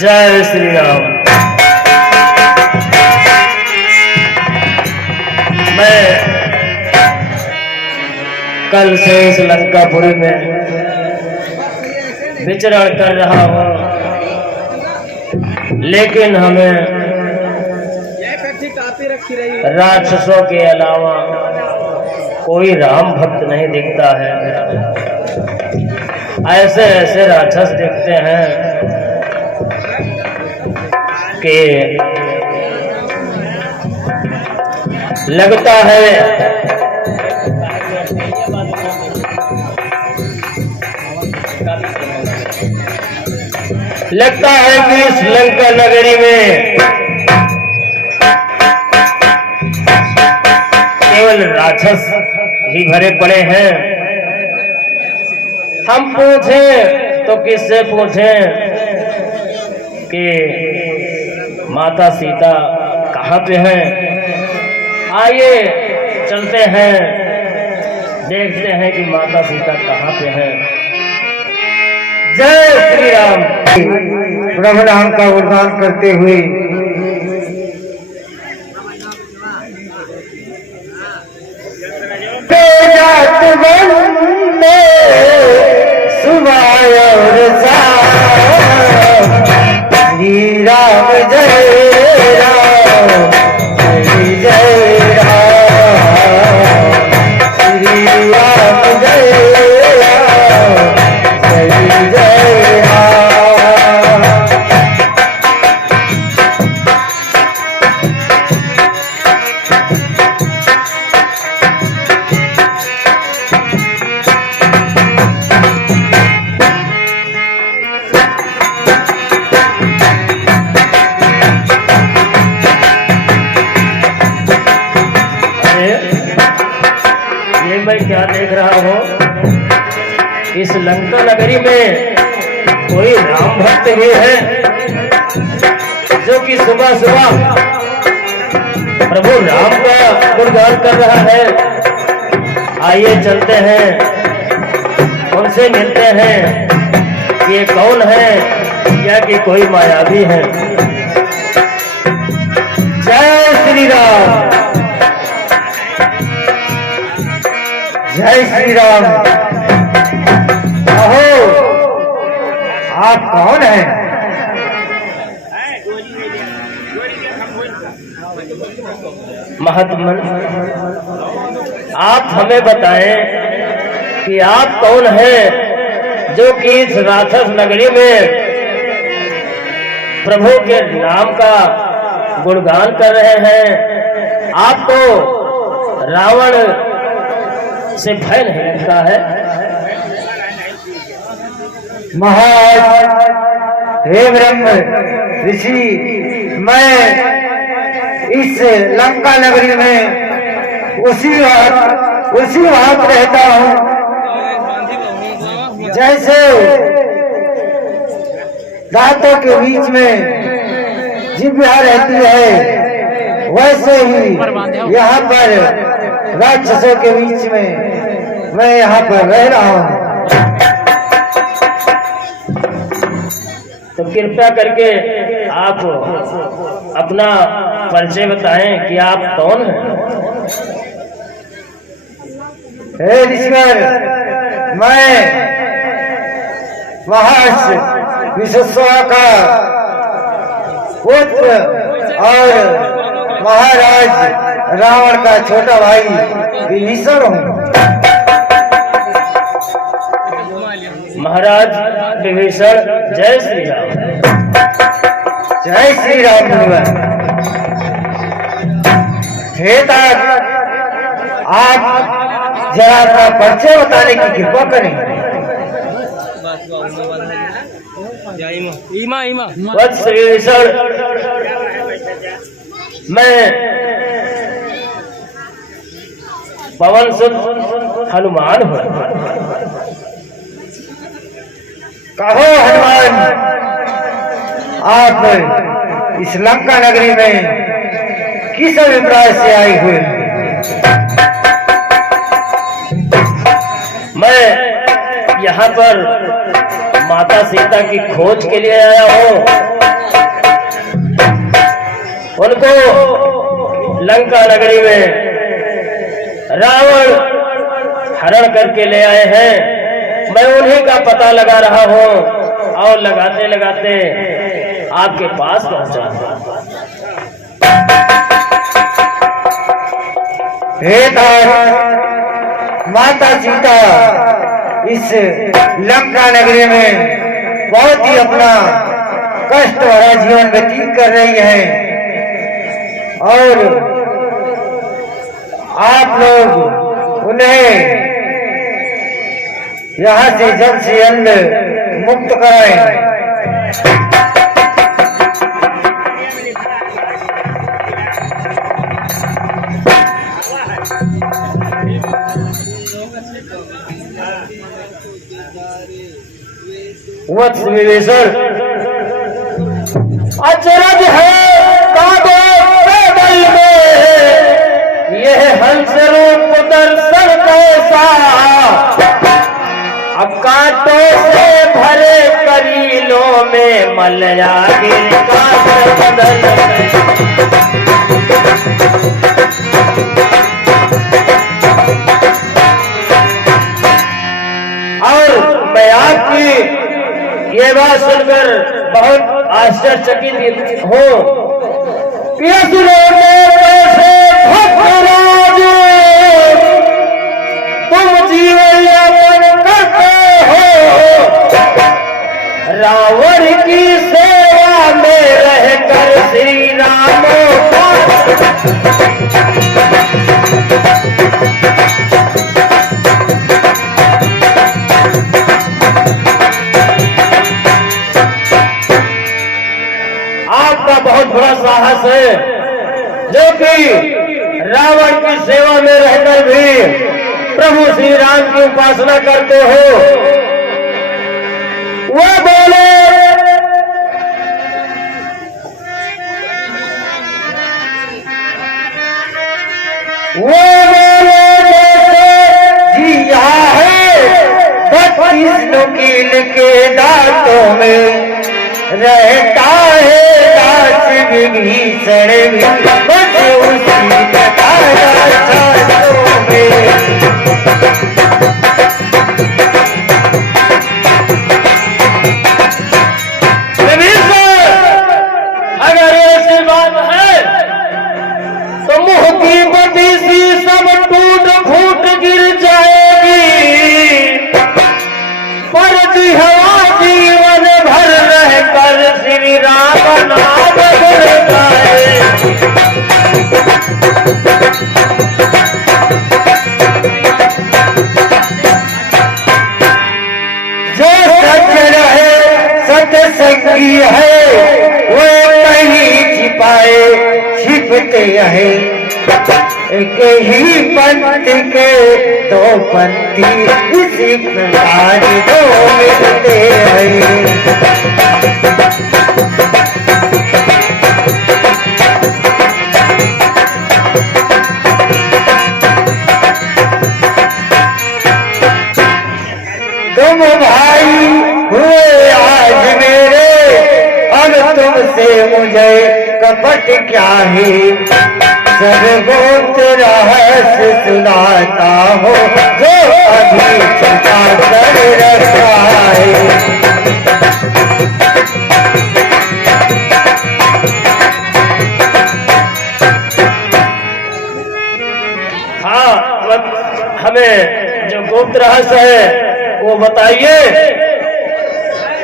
जय श्री राम। मैं कल से इस लंकापुरी में विचरण कर रहा हूँ, लेकिन हमें राक्षसों के अलावा कोई राम भक्त नहीं दिखता है। ऐसे ऐसे राक्षस दिखते हैं कि लगता है कि इस लंका नगरी में केवल राक्षस ही भरे पड़े हैं। हम पूछें तो किससे पूछें कि माता सीता कहाँ पे हैं? आइए चलते हैं, देखते हैं कि माता सीता कहाँ पे हैं। जय श्री राम। प्रभु राम का वरदान करते हुए श्री राम जय राम जय जय राम, श्री राम जय राम जय जय राम। मैं क्या देख रहा हूँ, इस लंका नगरी में कोई राम भक्त भी है जो कि सुबह सुबह प्रभु राम का गुणगान कर रहा है। आइए चलते हैं, उनसे मिलते हैं कि ये कौन है या कि कोई मायावी है। जय श्री राम। जय श्री राम। अहो, आप कौन हैं? महात्मन, आप हमें बताएं कि आप कौन हैं जो कि इस राक्षस नगरी में प्रभु के नाम का गुणगान कर रहे हैं। आपको रावण से भय नहीं लगता है? महाराज, हे ब्रह्म ऋषि, मैं इस लंका नगरी में उसी वक्त रहता हूँ जैसे दांतों के बीच में जिह्वा रहती है, वैसे ही यहाँ पर राक्षसों के बीच में मैं यहाँ पर रह रहा हूँ। तो कृपया करके आप अपना परिचय बताएं कि आप कौन हैं? हे ऋषिवर, मैं महर्षि विश्वेश्वर का पुत्र और महाराज रावण का छोटा भाई विभीषण हूँ। महाराज विभीषण, जय श्री राम। जय श्री राम। हे तात, आप जरा अपना परिचय बताने की कृपा करें। वत्स विभीषण, मैं पवन सुत हनुमान हूँ। कहो हनुमान, आप इस लंका नगरी में किस अभिप्राय से आए हुए हैं? यहाँ पर माता सीता की खोज के लिए आया हो, उनको लंका नगरी में रावण हरण करके ले आए हैं। मैं उन्हीं का पता लगा रहा हूं और लगाते लगाते आपके पास पहुंचा। माता सीता इस लंका नगरी में बहुत ही अपना कष्ट भरा जीवन व्यतीत कर रही है और आप लोग उन्हें यहाँ से जल्द से जल्द मुक्त कराएं। वत्स विभीषण, अचरज है कादो पैदल में यह हंस रूप दर्शन कैसा, अब कांटों से भरे करीलों में मलया गिर का बदल। और मैं आपकी ये बात सुनकर बहुत आश्चर्यचकित हूँ कि तुम जीवन यापन करते हो, रावण की सेवा में रहकर श्री राम बहुत बड़ा साहस है, जो कि रावण की सेवा में रहकर भी प्रभु श्री राम की उपासना करते हो। वो बोले जिया है 32 नुकील के दांतों में रहता है विभीषण भी बस उसी अगर ऐसी बात है तो मुंह की बदी सी सब टूट फूट गिर जाएगी, पर हवा जीवन भर रहकर श्री राम नाम गाए। जो सज्जन है सत्संगी है वो नहीं छिपाए छिपते हैं, एक ही पंथ के दो पंथी इसी प्रकार दो मिलते हैं। तुम भाई हुए आज मेरे, अब तुमसे मुझे कपट क्या है, सर्वोच्च रहस्य सुनाता हो जो अभी छुपा कर रखा है। हाँ, हमें जो गुप्त रहस्य है वो बताइए।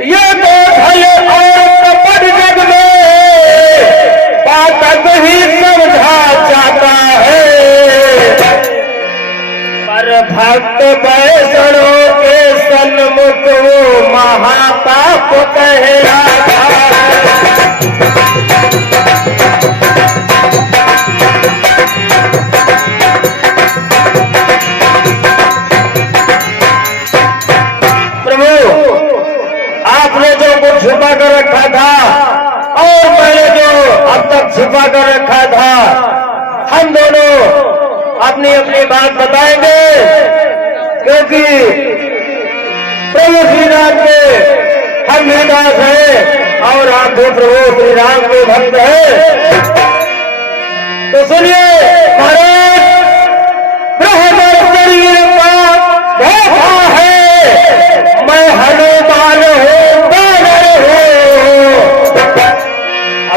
ये तो भले और कपट जग में पातक ही समझा जाता है, पर भक्त वैष्णव के सन्मुख वो महापाप कहलाता है। आपने जो कुछ छुपा कर रखा था और मैंने जो अब तक छुपा कर रखा था, हम दोनों अपनी अपनी बात बताएंगे, क्योंकि श्री राम के हम भी दास हैं और आप भी प्रभु श्री राम के भक्त हैं। तो सुनिए महाराज, ब्रह्मचर्य का धोखा है, मैं हनुमान हूँ बानर हूँ,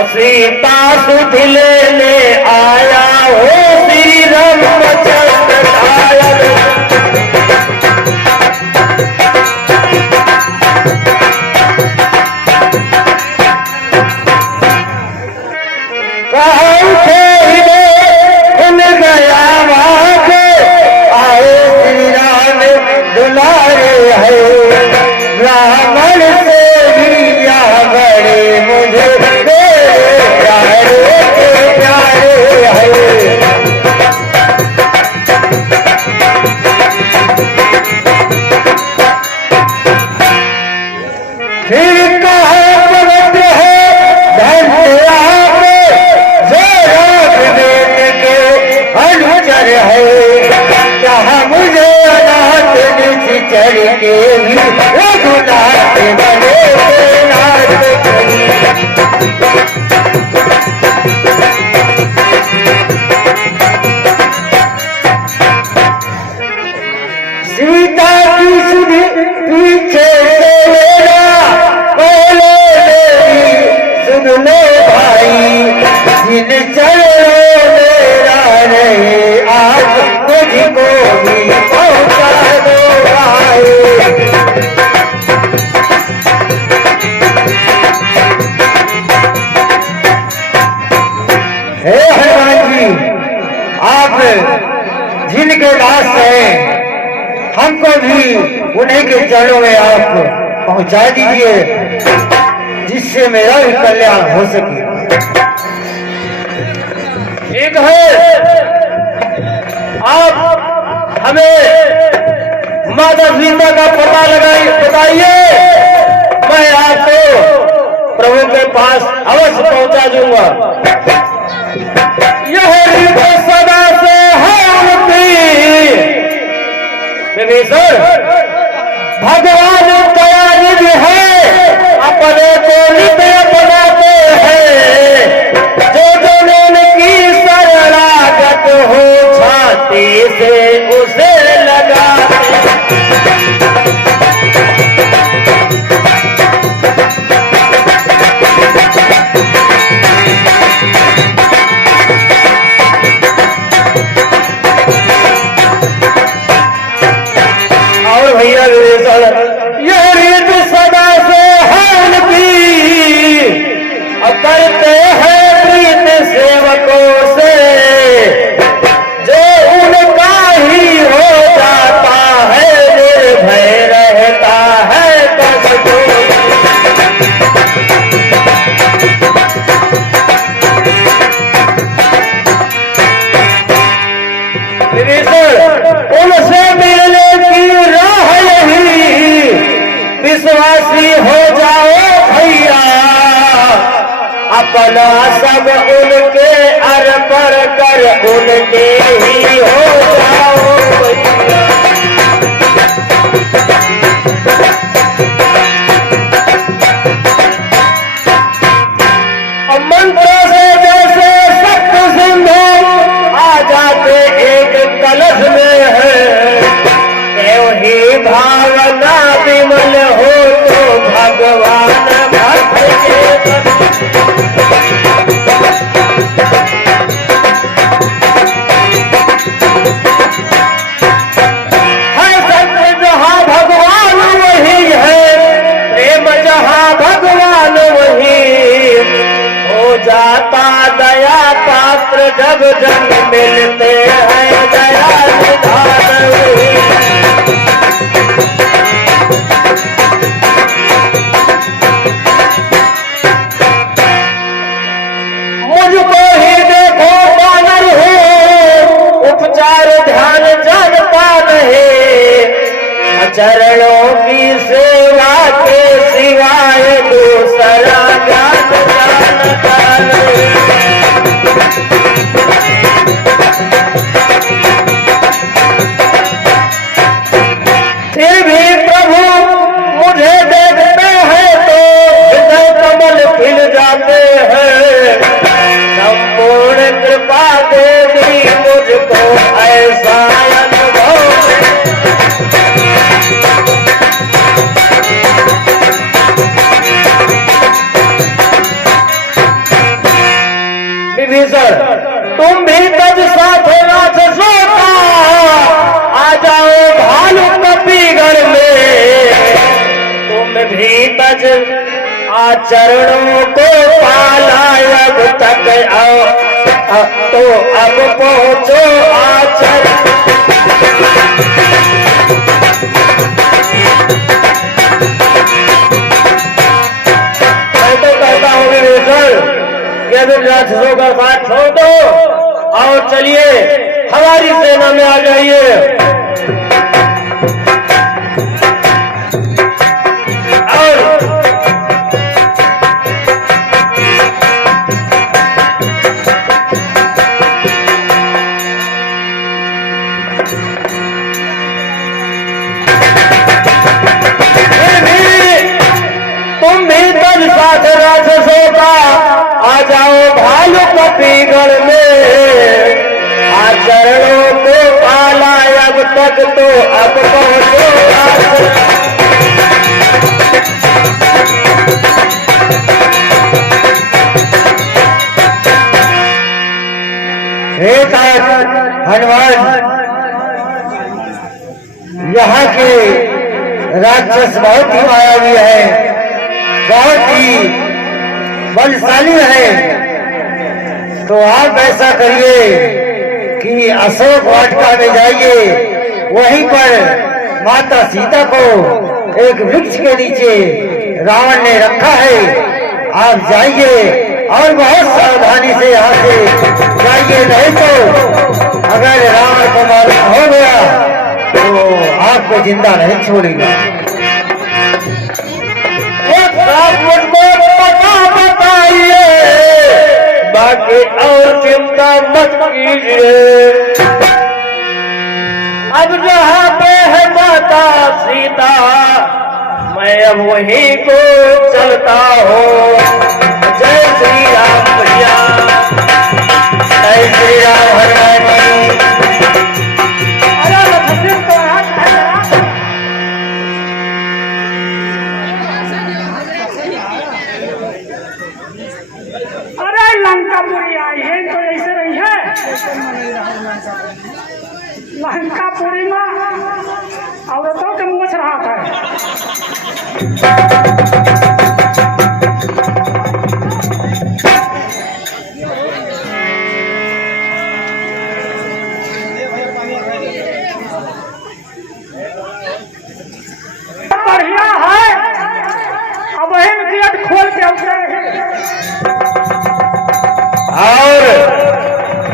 सीता सुध लेने आया हो श्री रामचंद्र आया। रावण से भी या बड़े मुझे प्यारे है। फिर कहा भगत है धन्य आप जो राम देने के अनुचर है, कहा मुझे अनाथ चढ़ के भी रघुनाथ बने नाथ करी। सीता की सुधि पीछे से लेना, पहले मेरी सुन लो भाई, जिन चरणों मेरा रहे आज तुझको भी पहुंचा दो भाई। हे हनुमान जी, आप जिनके दास हैं, हमको भी उन्हीं के चरणों में आप पहुंचा दीजिए, जिससे मेरा भी कल्याण हो सके। एक है, आप हमें माता सीता का पता बताइए, मैं आपको प्रभु के पास अवश्य पहुंचा दूंगा। यह रीत सदा से है उनकी, विभीषण भगवान दयानिधि है, अपने को नित्य बनाते हैं, जो जनों की शरणागत हो छाती से उसे लगाते। और भैया विभीषण, यह रीत सदा से है उनकी, अब करते हैं प्रीत सेवकों से, जो उनका ही हो जाता है निर्भय रहता है कष्टों। विभीषण, उनसे मिलने की राह यही, विश्वासी हो जाओ भैया, अपना सब उनके अर्पण कर उनके ही हो जाओ भैया। मंत्र से जैसे सप्त सिंधु आ जाते एक कलश में है, ही भावना विमल हो तो भगवान भक्त के। है सत्य जहाँ भगवान वही है, प्रेम जहाँ भगवान वही, हो जाता दया पात्र जब जन मिलते हैं दया निधान वही। मुझको ही देखो बानर हो, उपचार ध्यान जानता नहीं, चरणों की सेवा के सिवाय दूसरा ज्ञान जानता नहीं। फिर भी प्रभु तज आचरणों को पाला अब तक आओ तो अब पहुंचो आचरण। मैं तो कहता हूँ विभीषण कि अब इन राक्षसों का साथ छोड़ दो और चलिए हमारी सेना में आ जाइए। तुम भी तब साथ राक्षसों का आ जाओ भालू कपीगढ़ में, आचरणों को पाला अब तक तो अब पहुंचो हनुमान। यहाँ के राक्षस बहुत ही मायावी है, बहुत ही बलशाली है। तो आप ऐसा करिए कि अशोक वाटिका में जाइए, वहीं पर माता सीता को एक वृक्ष के नीचे रावण ने रखा है। आप जाइए और बहुत सावधानी से यहाँ से जाइए, नहीं तो अगर रावण को मालूम हो गया तो आपको जिंदा नहीं छोड़ेगा। बताइए बाकी और चिंता मत कीजिए। अब जहाँ पे है माता सीता मैं अब वहीं को चलता हूँ। जय श्री राम भैया, जय श्री राम हनुमान जी। अरे लंकापुरी आई है तो ऐसे रही है। लंकापुरी में औरतों के मुँह रहा है। बढ़िया है, अब गेट खोल के उतरे और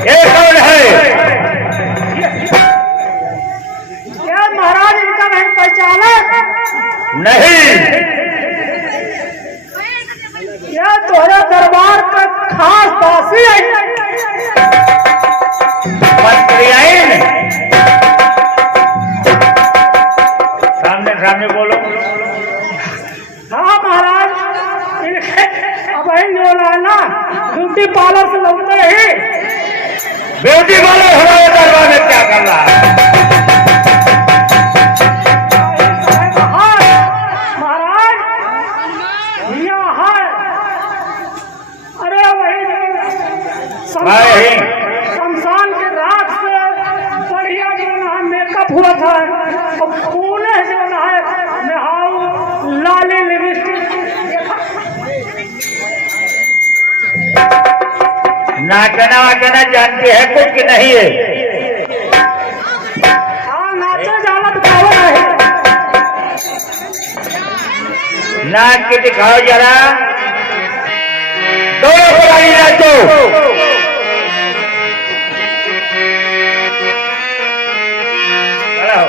ये कौन है? क्या महाराज इनका नहीं पहचाना? नहीं, क्या तुम्हारे दरबार का खास दासी है? मंत्री आए सामने सामने बोलो। हाँ महाराज, अब जो लाना ब्यूटी पार्लर से लगते ही। ब्यूटी पार्लर हमारे दरबार में क्या कर रहा है? महाराज यहाँ है। अरे वही शमशान के राख से बढ़िया जो है मेकअप हुआ था और फूले जो है निहाऊ लाली लिपस्टिक नाचना वाचना जानती है कुछ कि नहीं है? हाँ नाचे जाला दिखाओ नहीं। नाच के दिखाओ जरा, दोनों पुरानी नाचो। खड़ा हो।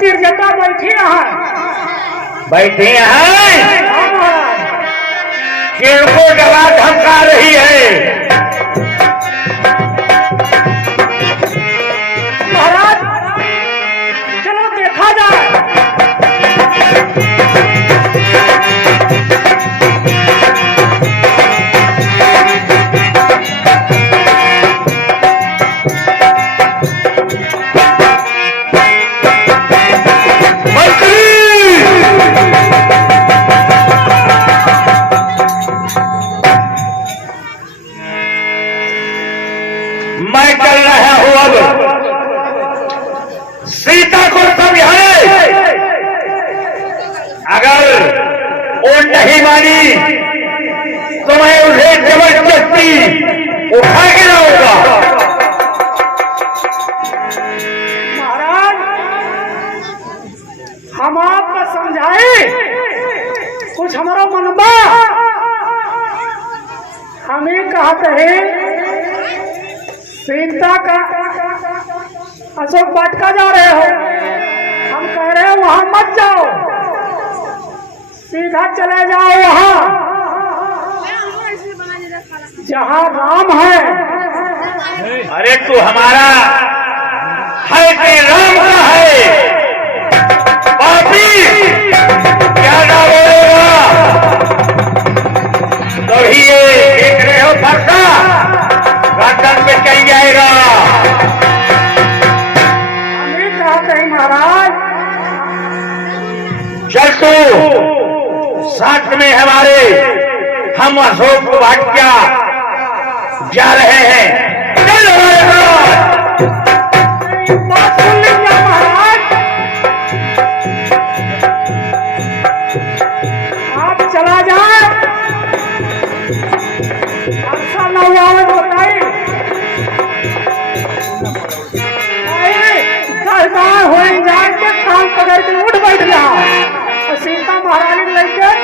तिरजटा बैठी है। बैठी है, हाँ महाराज। किनको डरा धमका रही है। महाराज चलो देखा जाए। मैं चल रहा हूं अब सीता को समझाए। अगर वो नहीं मानी तो मैं उसे जबरदस्ती उठा के लाऊंगा। महाराज हम आपका समझाए, कुछ हमारा मनबा हमें कहते हैं सीता का अशोक वाटिका जा रहे हो, हम कह रहे हैं वहां मत जाओ, सीधा चले जाओ वहां जहां राम है। अरे तू हमारा है कि राम का है? पापी क्या ना बोलेगा? तभी ये देख रहे हो फरसा गर्दन पे चल जाएगा। हमें कहते हैं महाराज चल तू साथ में हमारे, हम अशोक वाटिका जा रहे हैं। चल हमारे साथ। बात सुन लीजिए महाराज, आप चला जाए, अच्छा नौजवान बताइए कहदार हो जाए के काम पकड़ के उठ बैठ गया और सीता महारानी लेके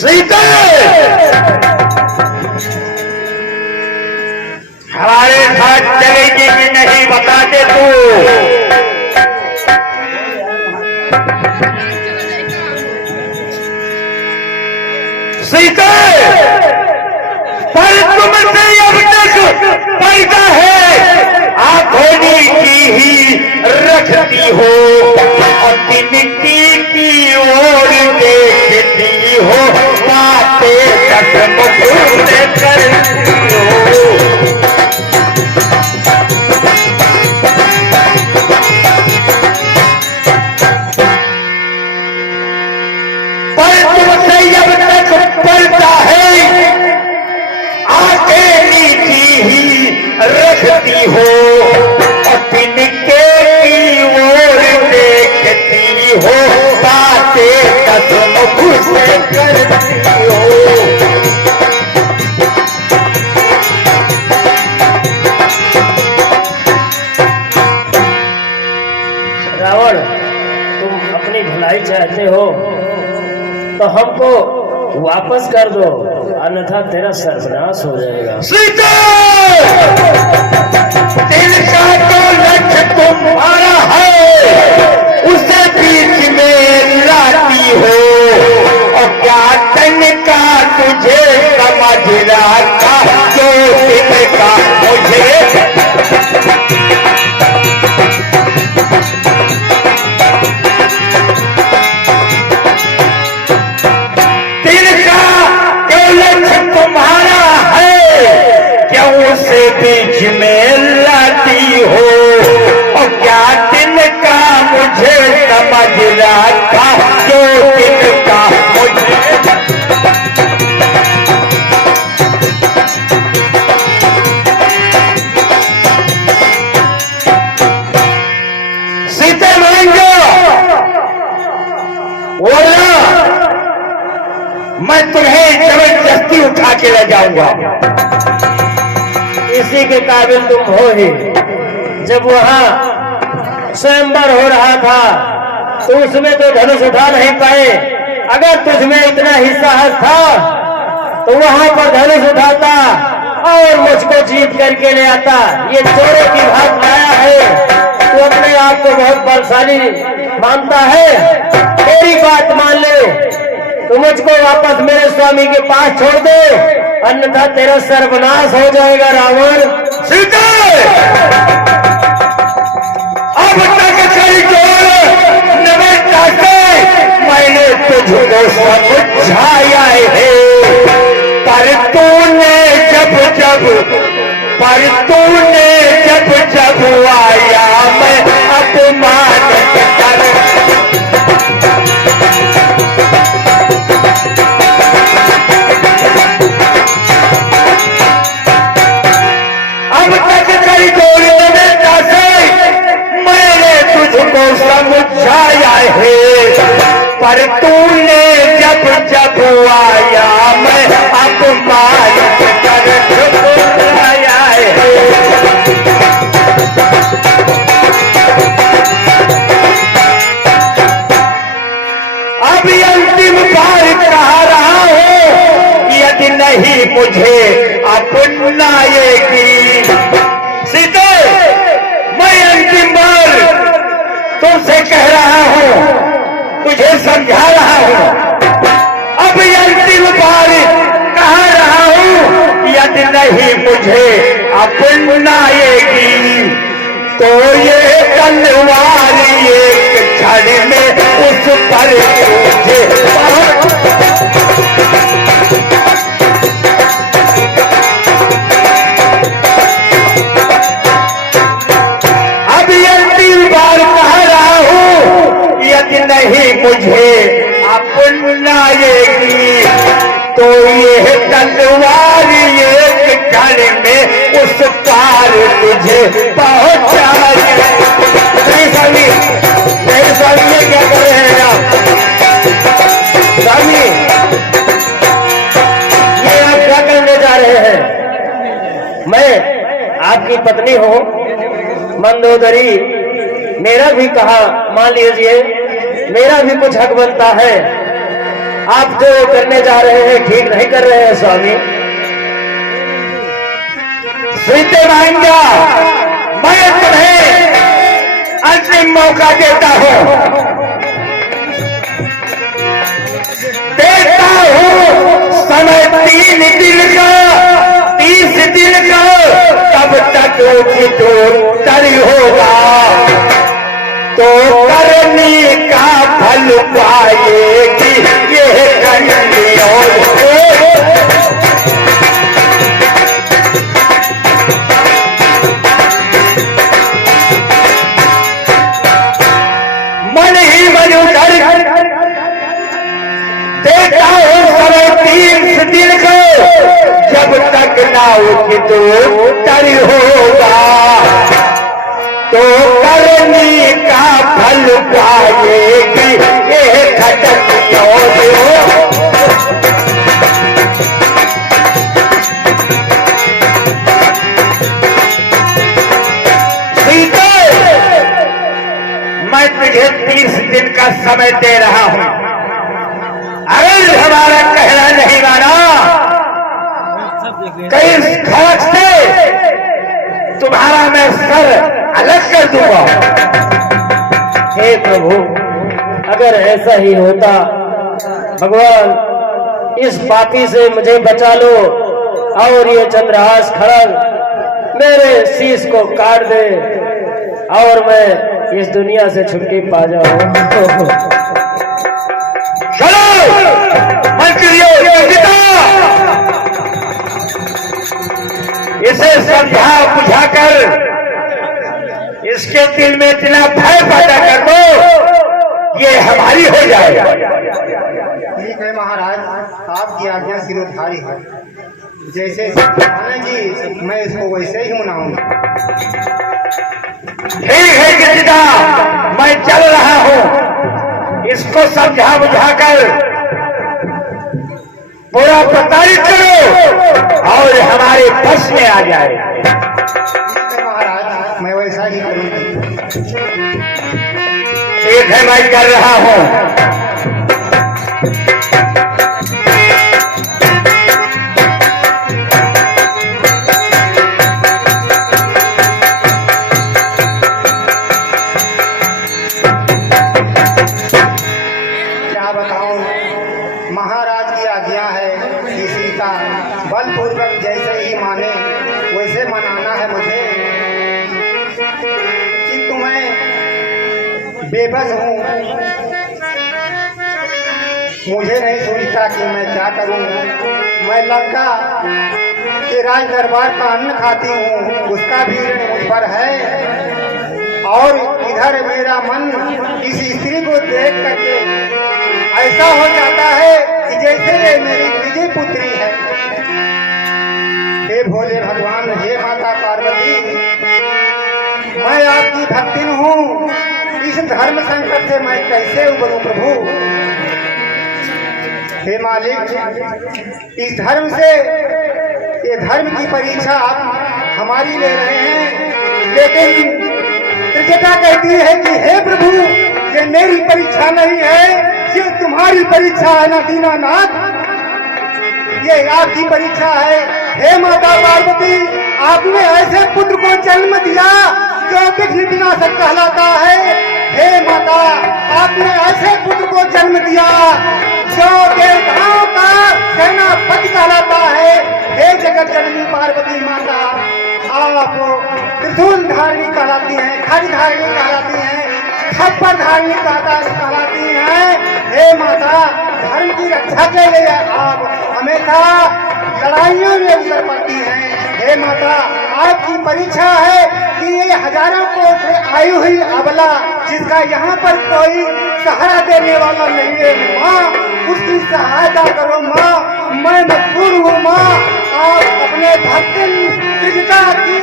सीता हमारे साथ चलेगी कि नहीं बता दे तू। सीता पर तुमसे अब तक पैदा है आंखों की ही रखती हो और मिट्टी की ओर देखती हो, बातें सचमुच से करती हो। पर तुमसे अब तक पड़ता है आंखें नीची ही रखती हो और तिनके की ओर देखती हो, बातें सचमुच से करती हो। रावण, तुम अपनी भलाई चाहते हो तो हमको वापस कर दो, अन्यथा तेरा सर्वनाश हो जाएगा। सीता, दिल का तो लक्ष्य तुम्हारा है, उसे बीच में लाती हो और क्या तन का तुझे समझ रहा था, जो दिल का मुझे दिल का कैसे बीच में लाती हो, और क्या दिन का मुझे समझ रखा, जो दिन का मुझे सीते मांगो बोला, मैं तुम्हें जबरदस्ती उठा के ले जाऊंगा। इसी के काबिल तुम हो ही। जब वहां स्वयंवर हो रहा था तो उसमें तो धनुष उठा नहीं पाए। अगर तुझमें इतना ही साहस था तो वहां पर धनुष उठाता और मुझको जीत करके ले आता। ये चोरों की भाग आया है, तू अपने आप को बहुत बलशाली मानता है। मेरी बात मान ले, तो मुझको वापस मेरे स्वामी के पास छोड़ दे, अन्यथा तेरा सर्वनाश हो जाएगा रावण। सीते अब तक कई चोर नवेटा से मैंने तुझको समझाया है, पर तूने जब जब आया मैं अपमानित कर। अब तक कई चोर नवेटा से मैंने तुझको समझाया है, पर तूने जब जब आया मैं अपमानित कर आया है। अभी अंतिम बार कह रहा हूं, यदि नहीं मुझे अपनाएगी। सीते मैं अंतिम बार तुमसे कह रहा हूं, तुझे समझा रहा हूं। अब अंतिम बार कह रहा हूं, यदि नहीं मुझे अपनाएगी तो ये तलवार एक क्षण में उस पर तुझे अब अंतिम बार कह रहा हूं, यदि नहीं मुझे अपनाएगी तो ये तलवार एक क्षण में उस पार तुझे पहुंचाएगी। स्वामी, मेरे स्वामी ये क्या कर रहे हैं आप? स्वामी ये आप क्या करने जा रहे हैं? मैं आपकी पत्नी हूँ मंदोदरी, मेरा भी कहा मान लीजिए, मेरा भी कुछ हक बनता है। आप जो करने जा रहे हैं ठीक नहीं कर रहे हैं स्वामी। सीते मांगा, मैं तुम्हें अंतिम मौका देता हूं, समय 3 दिन का, 30 दिन का, तब तक उचित उत्तर होगा तो करनी का फल पाएगी ये करनी। और मन ही मन उधर देता हूं समय 30 दिन को, जब तक ना उचित उत्तर होगा तो करनी का फल पाएगी ये खटक। और सीते मैं तुझे 30 दिन का समय दे रहा हूं, अगर हमारा कहना नहीं माना कई खड़क से तुम्हारा मैं सर अलग कर दूंगा। हे प्रभु, अगर ऐसा ही होता भगवान, इस पापी से मुझे बचा लो और ये चंद्रहास खड़ग मेरे शीश को काट दे और मैं इस दुनिया से छुट्टी पा जाऊं। चलो मंत्रियों, इसे सब दिल में इतना भय पैदा कर दो ये हमारी हो जाए। ठीक है महाराज, आपकी आज्ञा सिरोधारी है। जैसे जी मैं इसको वैसे ही मनाऊंगा। ठीक है कृष्णा, मैं चल रहा हूँ, इसको समझा बुझाकर पूरा प्रताड़ित करो और हमारे बस में आ जाए। ठीक है महाराज, मैं वैसा ही करूंगा। ठीक है, मैं कर रहा हूँ। क्या बताऊं, महाराज की आज्ञा है कि सीता बलपूर्वक जैसे ही माने वैसे मनाना है मुझे, किंतु मैं बेबस हूँ। मुझे नहीं सूझता कि मैं क्या करूं। मैं लंका के राज दरबार का अन्न खाती हूँ, उसका भी ऋण मुझ पर है, और इधर मेरा मन किसी स्त्री को देख करके ऐसा हो जाता है कि जैसे ये मेरी निजी पुत्री है। हे भोले भगवान, हे माता पार्वती, मैं आपकी भक्तिन हूँ। इस धर्म संकट से मैं कैसे उबरूं प्रभु। हे मालिक, इस धर्म से, ये धर्म की परीक्षा आप हमारी ले रहे हैं, लेकिन त्रिजटा कहती है कि हे प्रभु, ये मेरी परीक्षा नहीं है, ये तुम्हारी परीक्षा है ना दीनानाथ, ये आपकी परीक्षा है। हे माता पार्वती, आपने ऐसे पुत्र को जन्म दिया जो विघ्न विनाशक कहलाता है। हे माता, आपने ऐसे पुत्र को जन्म दिया जो देवताओं का सेनापति कहलाता है। हे जगत जननी पार्वती माता, आप त्रिशूल धारिणी कहलाती हैं, खड्ग धारिणी कहलाती हैं, खप्पर धारिणी कहलाती हैं। हे माता, धर्म की रक्षा के लिए आप हमेशा लड़ाइयों में उतर पड़ती हैं। हे माता, आपकी परीक्षा है कि ये हजारों कोस से आई हुई अबला, जिसका यहाँ पर कोई सहारा देने वाला नहीं है, माँ उसकी सहायता करो माँ, मैं मजबूर हूँ माँ। आप अपने भक्तन त्रिजटा की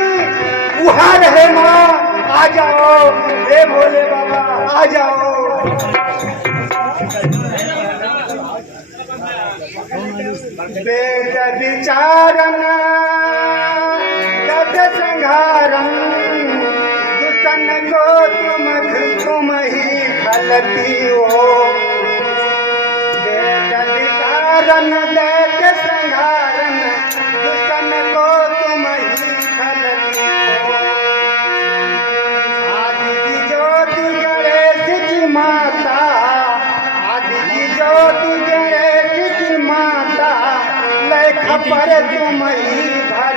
गुहार है माँ, आ जाओ। हे भोले बाबा, आ जाओ। वेद विचारन गद संघारम, दुष्टन को तुम ही खलती हो। वेद विचारन गद संघारन, दुष्टन को तुम ही खलती हो। आदि की ज्योति गणेश की माता, आदि की ज्योति गणेश की माता, लेख पर तुम ही भर।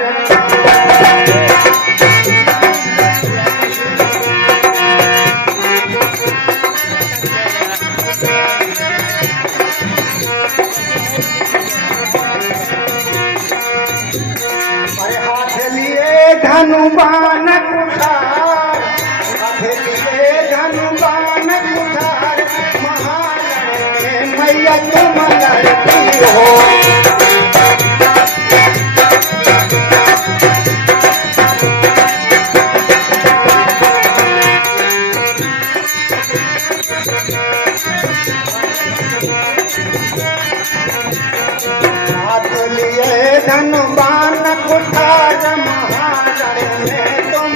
हाथ लिए धनुबान कुठार, हाथ लिए धनुबान कुठार, महान मैया तुम लड़ती हो। हाथ लिए धनुबान कुठार, महान में तुम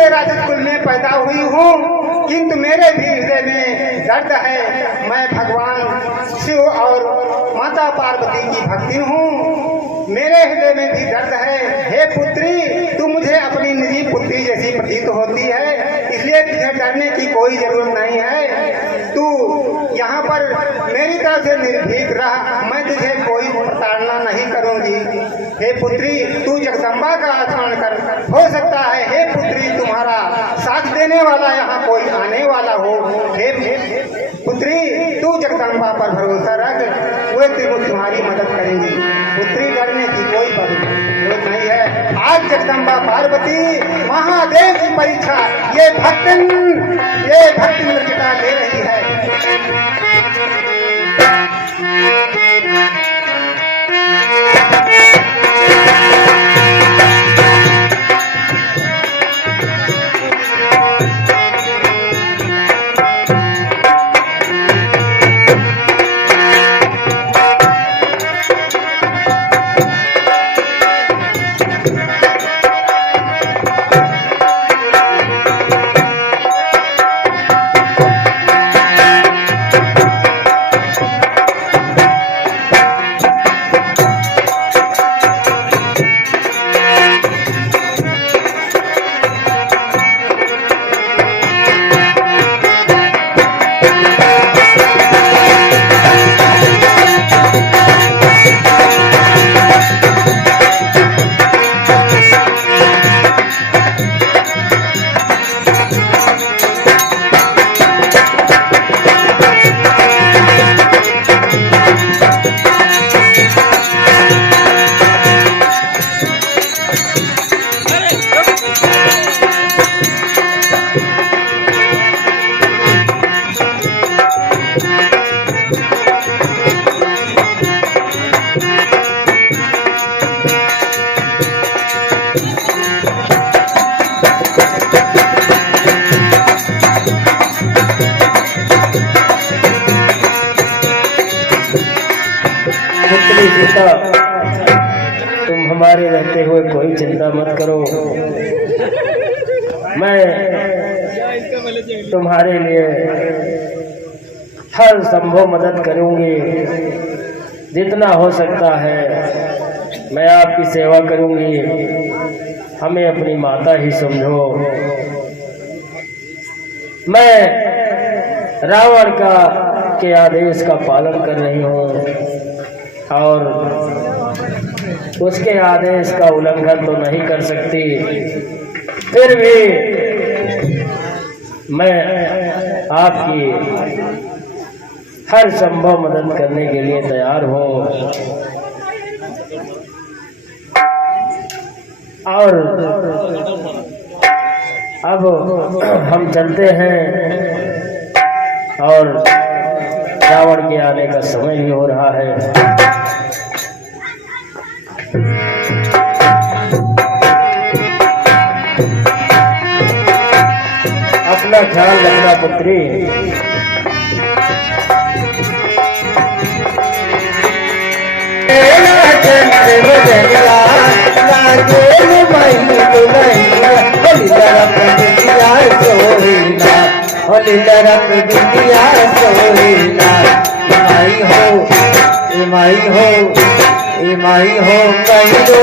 दूसरे राजद कुल में पैदा हुई हूँ, किंतु मेरे भी हृदय में दर्द है। मैं भगवान शिव और माता पार्वती की भक्ति हूँ, मेरे हृदय में भी दर्द है। हे पुत्री, तू मुझे अपनी निजी पुत्री जैसी प्रतीत होती है, इसलिए तुझे डरने की कोई जरूरत नहीं है। तू यहाँ पर मेरी तरफ से निर्भीक रह, मैं तुझे कोई प्रताड़ना नहीं करूँगी। हे पुत्री, तू जगदम्बा का आचरण कर, हो सकता है हे पुत्री तुम्हारा साथ देने वाला यहाँ कोई आने वाला हो। हे पुत्री, तू जगदम्बा पर भरोसा रख, वे तुम्हारी मदद करेंगी। पुत्री, डरने की कोई जरूरत नहीं है। आज जगदम्बा पार्वती महादेव की परीक्षा ये भक्ति मृतिका ले रही है। सीता, तुम हमारे रहते हुए कोई चिंता मत करो। मैं तुम्हारे लिए हर संभव मदद करूंगी, जितना हो सकता है मैं आपकी सेवा करूंगी। हमें अपनी माता ही समझो। मैं रावण के आदेश का पालन कर रही हूँ और उसके आदेश का उल्लंघन तो नहीं कर सकती, फिर भी मैं आपकी हर संभव मदद करने के लिए तैयार हूँ। और अब हम चलते हैं और रावण के आने का समय भी हो रहा है। अपना ख्याल रखना पुत्री। माई हो कई दो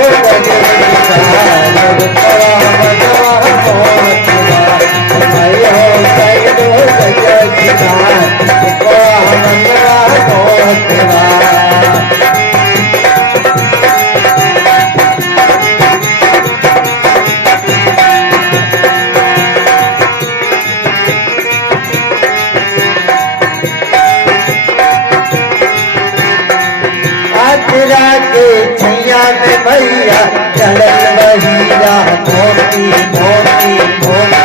छैया में भैया चढ़ल बहिरा मोती मोती मोती।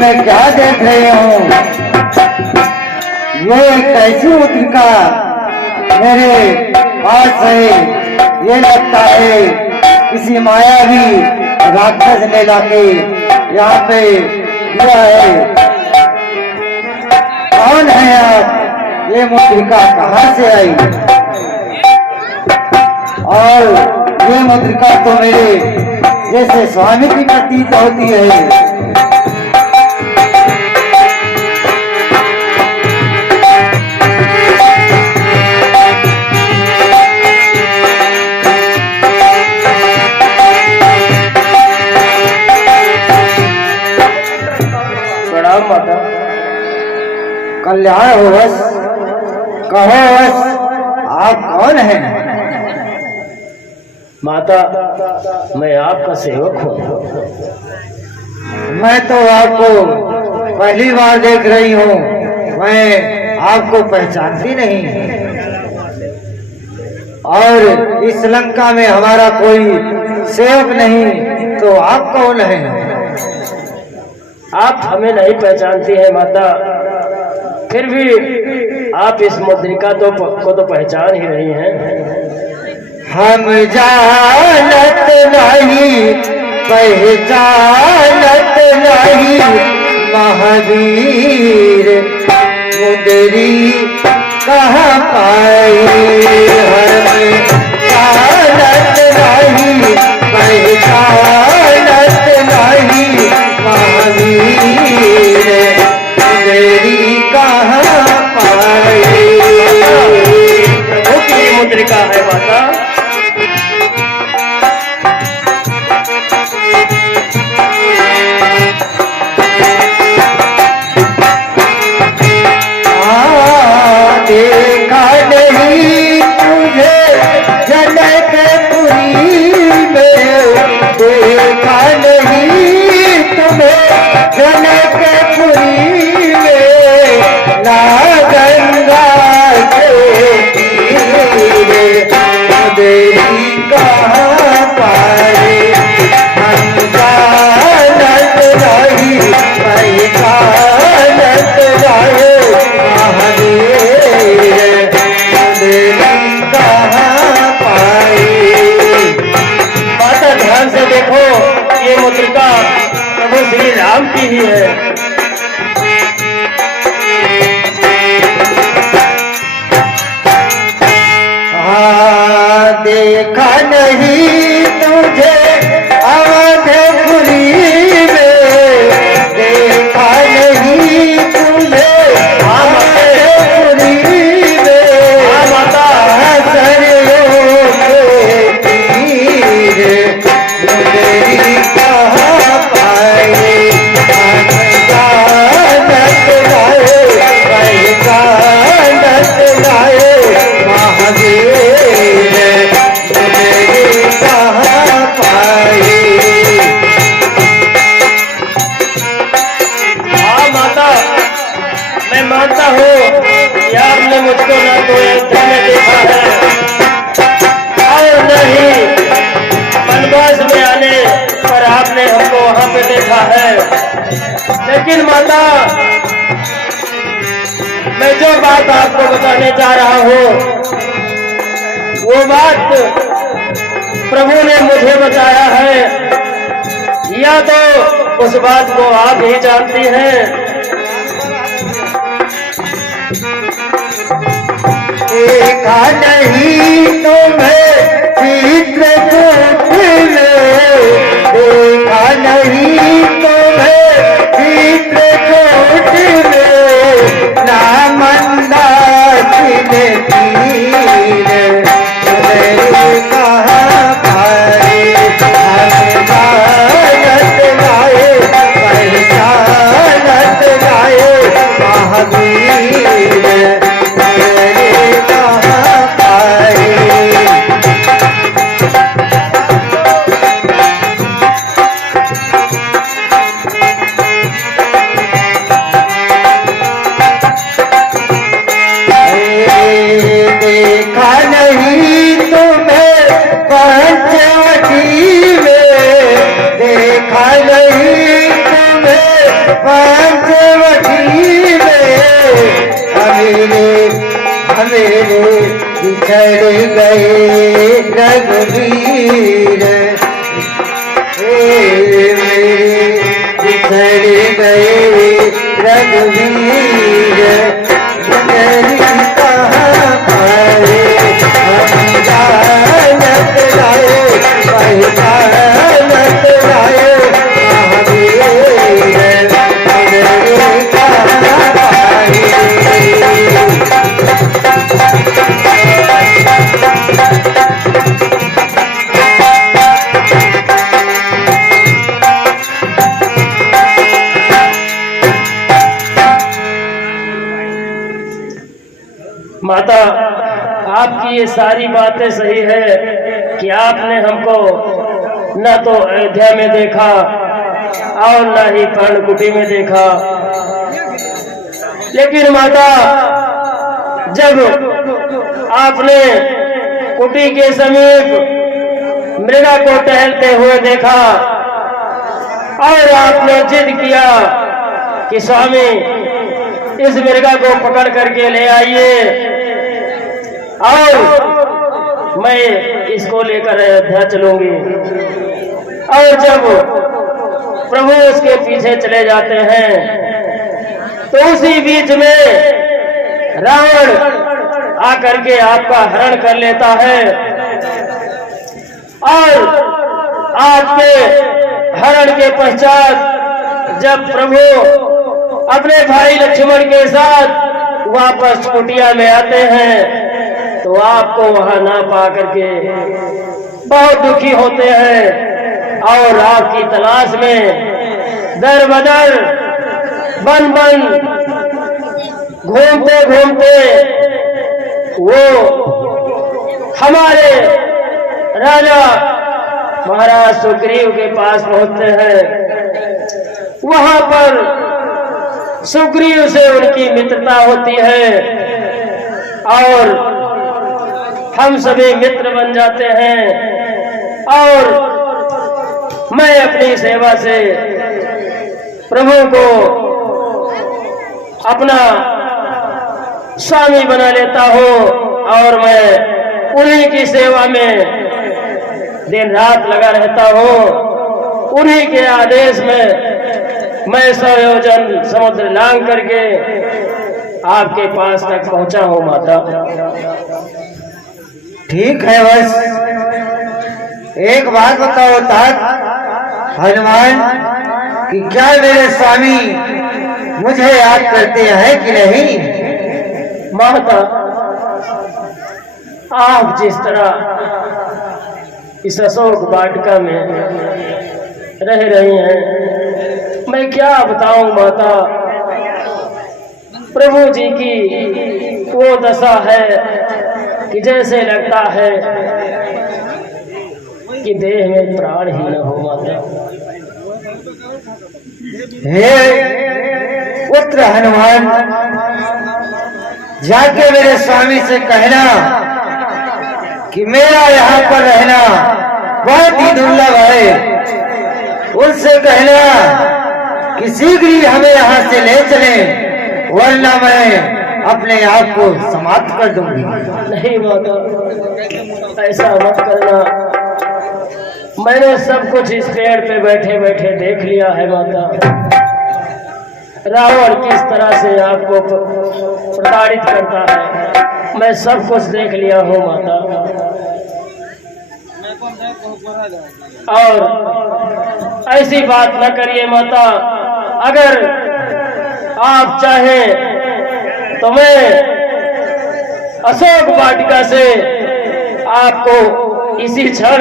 मैं क्या देख रहे हूँ, ये कैसी उठका मेरे आज से ये लगता है किसी मायावी राक्षस ने लाके यहाँ पे दिया है। कौन है आप? ये मुद्रिका कहाँ से आई? और ये मुद्रिका तो मेरे जैसे स्वामी की प्रतीत होती है। प्रणाम माता। कल्याण हो बस, कहो बस, आप कौन हैं? माता, मैं आपका सेवक हूँ। मैं तो आपको पहली बार देख रही हूँ, मैं आपको पहचानती नहीं। और इस लंका में हमारा कोई सेवक नहीं, तो आप कौन हैं? आप हमें नहीं पहचानती है माता, फिर भी आप इस मुद्रिका को तो पहचान ही रही हैं। हम जानत नहीं, पहचानत नहीं, महावीर मुदरी कहाँ पाई। हम जानत नहीं, पहचानत नहीं, महावीर मुदरी कहाँ पाई। प्रभु की मुद्रिका है माता। देखा नहीं तुझे जनकपुरी में, देखा नहीं तुम्हें जनकपुरी में, ना गंगा के तीरे देवी कहाँ पाए। हम जानत नहीं, पहचानत नहीं, महावीर मुदरी कहाँ पाए। माता ध्यान से देखो, ये मुद्रिका प्रभु श्री राम की ही है। देखा नहीं तुझे अवधपुरी में, देखा नहीं तुझे अवधपुरी में, सरयों के तीर मुदरी कहाँ पाए। हम जानत नहीं, पहचानत नहीं, महावीर मुदरी कहाँ पाए। हाँ माता, मैं मानता हूँ कि आपने मुझको ना तो अयोध्या में देखा है और न ही वनवास में आने पर आपने हमको वहां पे देखा है। लेकिन माता, मैं जो बात आपको बताने जा रहा हूँ वो बात प्रभु ने मुझे बताया है, या तो उस बात को आप ही जानती हैं। देखा नहीं तुम्हें चित्रकूट में, देखा नहीं तुम्हें चित्रकूट में, ना मंदाकिनी तीर मुदरी कहाँ पाए। हम जानत नहीं, पहचानत नहीं, महावीर मुदरी कहाँ पाए। देखा नहीं तुम्हें पंचवटी में, देखा नहीं तुम्हें पंचवटी में, अमीरे मेरे बिछड़ गए रघुवीर, मेरे बिछड़ गए रघुवीर, गुजरी कहाँ पाए हम जानत राय, पहचानत राय महावीर, गुजरी कहाँ पाए। माता, आपकी ये सारी बातें सही है कि आपने हमको न तो अयोध्या में देखा और न ही पर्णकुटी में देखा, लेकिन माता जब आपने कुटी के समीप मृगा को टहलते हुए देखा और आपने जिद किया कि स्वामी इस मृगा को पकड़ करके ले आइए और मैं इसको लेकर अयोध्या चलूंगी, और जब प्रभु उसके पीछे चले जाते हैं तो उसी बीच में रावण आकर के आपका हरण कर लेता है, और आपके हरण के पश्चात जब प्रभु अपने भाई लक्ष्मण के साथ वापस कुटिया में आते हैं तो आपको वहां ना पा करके बहुत दुखी होते हैं, और आपकी तलाश में दर बदर बन बन घूमते घूमते वो हमारे राजा महाराज सुग्रीव के पास पहुंचते हैं। वहां पर सुग्रीव से उनकी मित्रता होती है और हम सभी मित्र बन जाते हैं, और मैं अपनी सेवा से प्रभु को अपना स्वामी बना लेता हूँ, और मैं उन्हीं की सेवा में दिन रात लगा रहता हूँ। उन्हीं के आदेश में मैं 100 योजन समुद्र लांग करके आपके पास तक पहुंचा हूँ माता। ठीक है, बस एक बात बताओ तात हनुमान कि क्या मेरे स्वामी मुझे याद करते हैं कि नहीं? माता, आप जिस तरह इस अशोक वाटिका में रह रही हैं, मैं क्या बताऊं माता। प्रभु जी की वो दशा है कि जैसे लगता है कि देह में प्राण ही न हो माता। हे पुत्र हनुमान, जाके मेरे स्वामी से कहना कि मेरा यहाँ पर रहना बहुत ही दुर्लभ है। उनसे कहना कि शीघ्र ही हमें यहाँ से ले चले, वरना मैं अपने आप को समाप्त कर दूंगी। नहीं माता, ऐसा मत करना। मैंने सब कुछ इस पेड़ पे बैठे बैठे देख लिया है माता। रावण किस तरह से आपको प्रताड़ित करता है, मैं सब कुछ देख लिया हूँ माता। और ऐसी बात न करिए माता। अगर आप चाहें तो मैं अशोक वाटिका से आपको इसी क्षण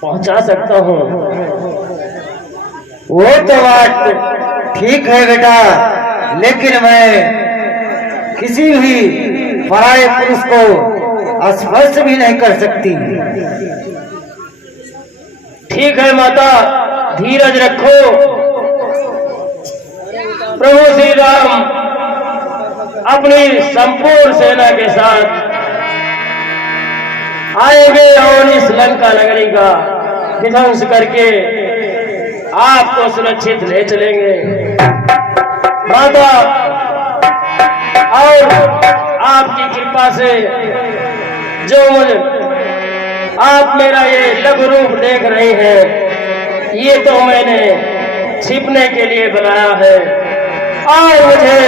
पहुंचा सकता हूँ। वो तो बात ठीक है बेटा, लेकिन मैं किसी भी पराये पुरुष को स्पर्श भी नहीं कर सकती। ठीक है माता, धीरज रखो। प्रभु श्री राम अपनी संपूर्ण सेना के साथ आएंगे और इस लंका नगरी का विध्वंस करके आपको सुरक्षित ले चलेंगे। माता, और आपकी कृपा से जो मुझे आप मेरा ये लघु रूप देख रहे हैं, ये तो मैंने छिपने के लिए बनाया है। और मुझे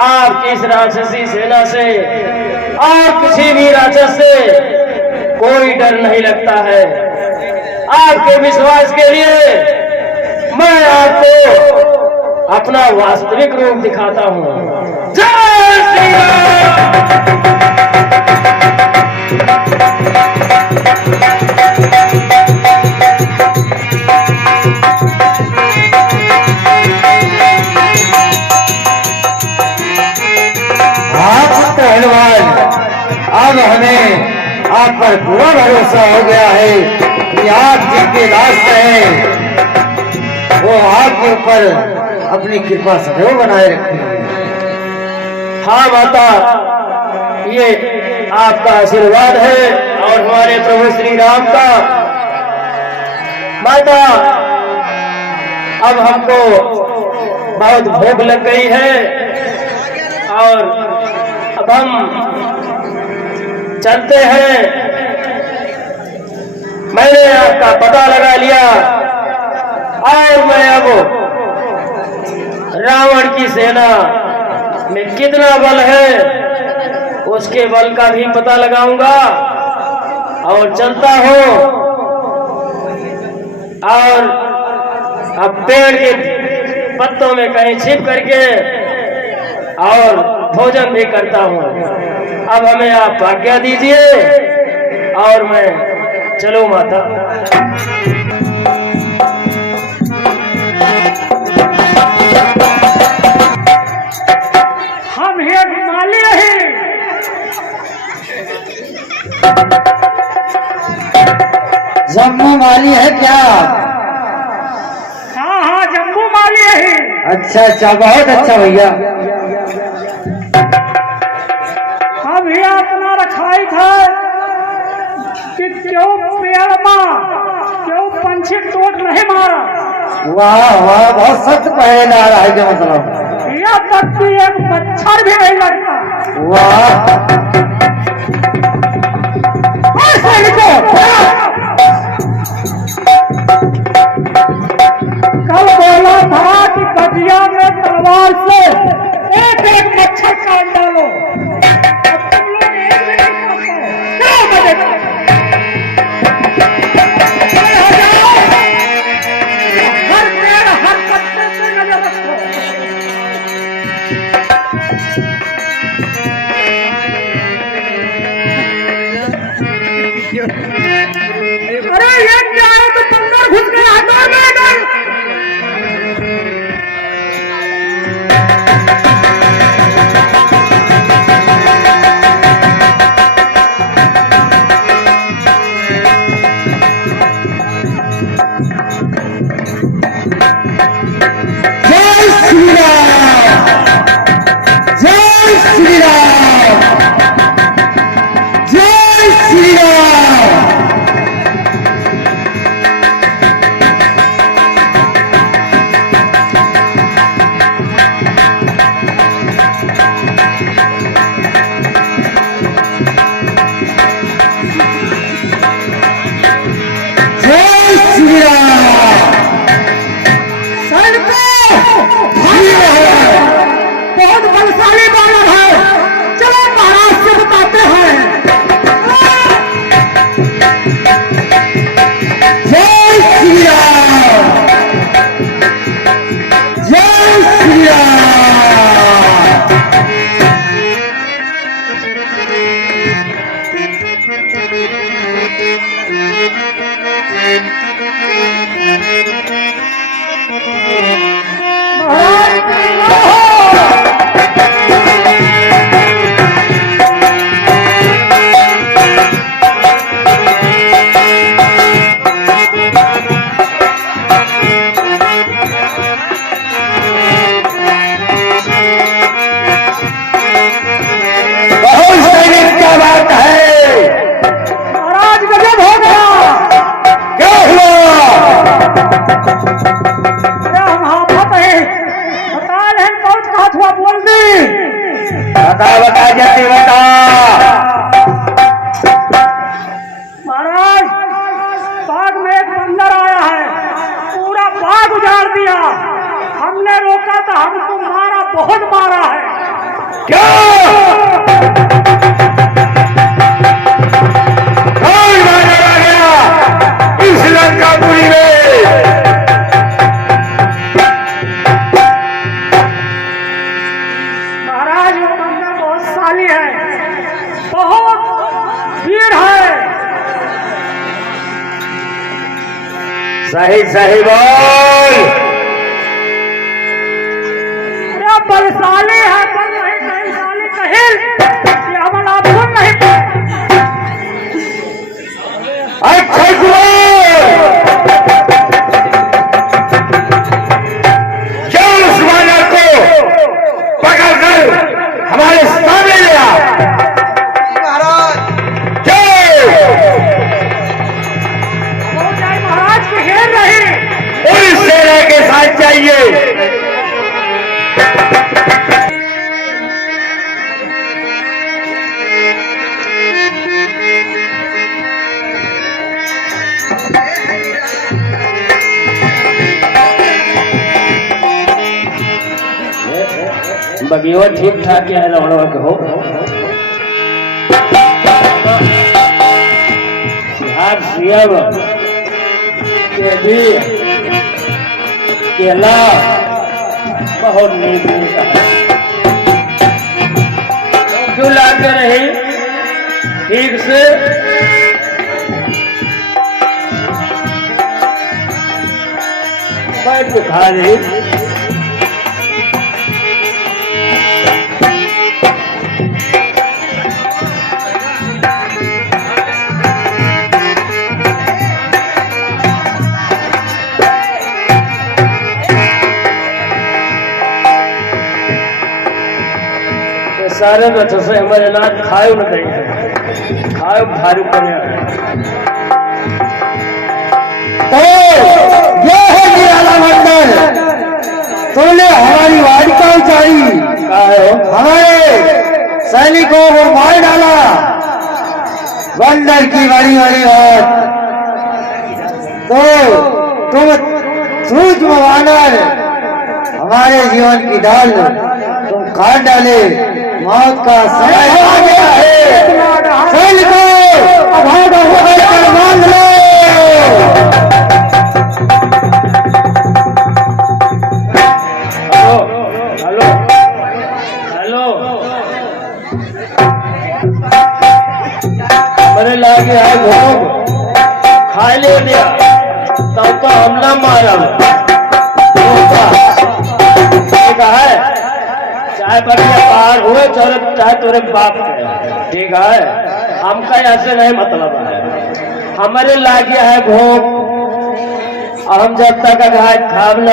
आपकी इस राक्षसी सेना से और किसी भी राक्षस से कोई डर नहीं लगता है। आपके विश्वास के लिए मैं आपको अपना वास्तविक रूप दिखाता हूँ। जय श्री राम। अब हमें आप पर पूरा भरोसा हो गया है कि आप जिनके दास हैं वो आपके ऊपर अपनी कृपा सदैव बनाए रखेंगे। हाँ माता, ये आपका आशीर्वाद है और हमारे प्रभु श्री राम का। माता, अब हमको बहुत भूख लग गई है और अब हम चलते हैं। मैंने आपका पता लगा लिया और मैं अब रावण की सेना में कितना बल है उसके बल का भी पता लगाऊंगा और चलता हूं। और अब पेड़ के पत्तों में कहीं छिप करके और भोजन भी करता हूं। अब हमें आप आज्ञा दीजिए और मैं चलो माता। हम ये माली है। जम्मू माली है क्या? हाँ हाँ, जम्मू माली है। अच्छा अच्छा, बहुत अच्छा भैया। हम ही अपना रखाई था कि क्यों पेड़ क्यों पंछी टोट नहीं मारा। वाह वाह, बहुत सख्त पहरेदार है क्या मतलब? यह तक कि एक मच्छर भी नहीं लगता। वाह, कल बोला था कि कटिया में तलवार से एक एक मच्छर काट डालो। अब तुम लोग एक भी नहीं काटते। क्या मजे का? हर पेड़ हर पत्ते पे नजर रखो। अरे ये क्या है? तो बंदर घुस गया। हटो इधर। जय श्री राम, जय श्री राम, जय श्री राम। जय श्री राम। बहुत बलशाली बालक है। दिया। हमने रोका तो हमको मारा, बहुत मारा है। क्या कौन मारा गया इस लंकापुरी में? महाराज वो बंदा बहुत साली है, बहुत वीर है। सही सही बोल। अरे बलशाली है, बल नहीं कहीं साली कहिल, ये हमारा फूल नहीं। अक्षय कुमार क्यों उस वानर को पकड़कर हमारे सामने ले आ? हो जाए महाराज की घेर रही। पुलिस सेना के साथ चाहिए। बगियो ठीक ठाक है रमणवा के हो। घाट सियब केदी केला बहुत नीक नीक है। क्यों लाते रही ठीक से? बैठ के खा रही। सारे बच्चों से हमारे नाथ खाए न देंगे, खाए भारी पड़े। तो ये है निराला मंडल, तूने हमारी वाटिका उचाई, हमारे सैनिकों को मार डाला। बंदर की बड़ी बड़ी बात, तो तुम सूक्ष्म वानर हमारे जीवन की ढाल तुम काट डाले। मौत का समय आ गया है। सैनिकों भागो, होकर बांध लो। हेलो हेलो, मेरे लागे है भोग खा ले दिया तब तो हमला मारा है। चाहे बढ़िया बाहर हुए चाहे तोरे बाप के, ठीक है। हमका ऐसे नहीं मतलब है। हमारे लागे है भोग, हम जब तक घाट खाब न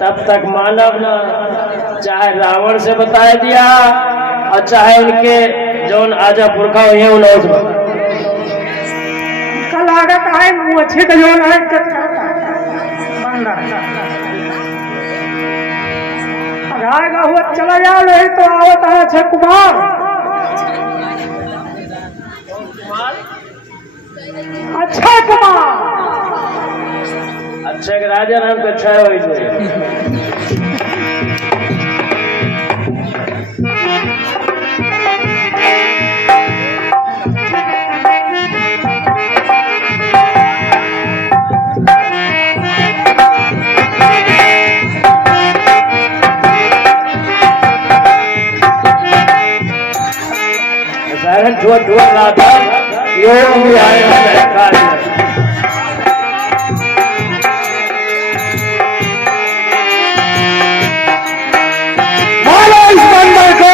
तब तक मानव न। चाहे रावण से बता दिया और चाहे उनके जौन आजा पुरखा हुए उन्होंने कल लागत है मुँह अच्छे का जौन है आएगा हुआ चला जाओ, नहीं तो आवत है अक्षय कुमार। अक्षय कुमार अक्षय के राजा नाम का अक्षय हो। जो ढूंढ रहा था ये भी आएगा। मारो इस बंदर को।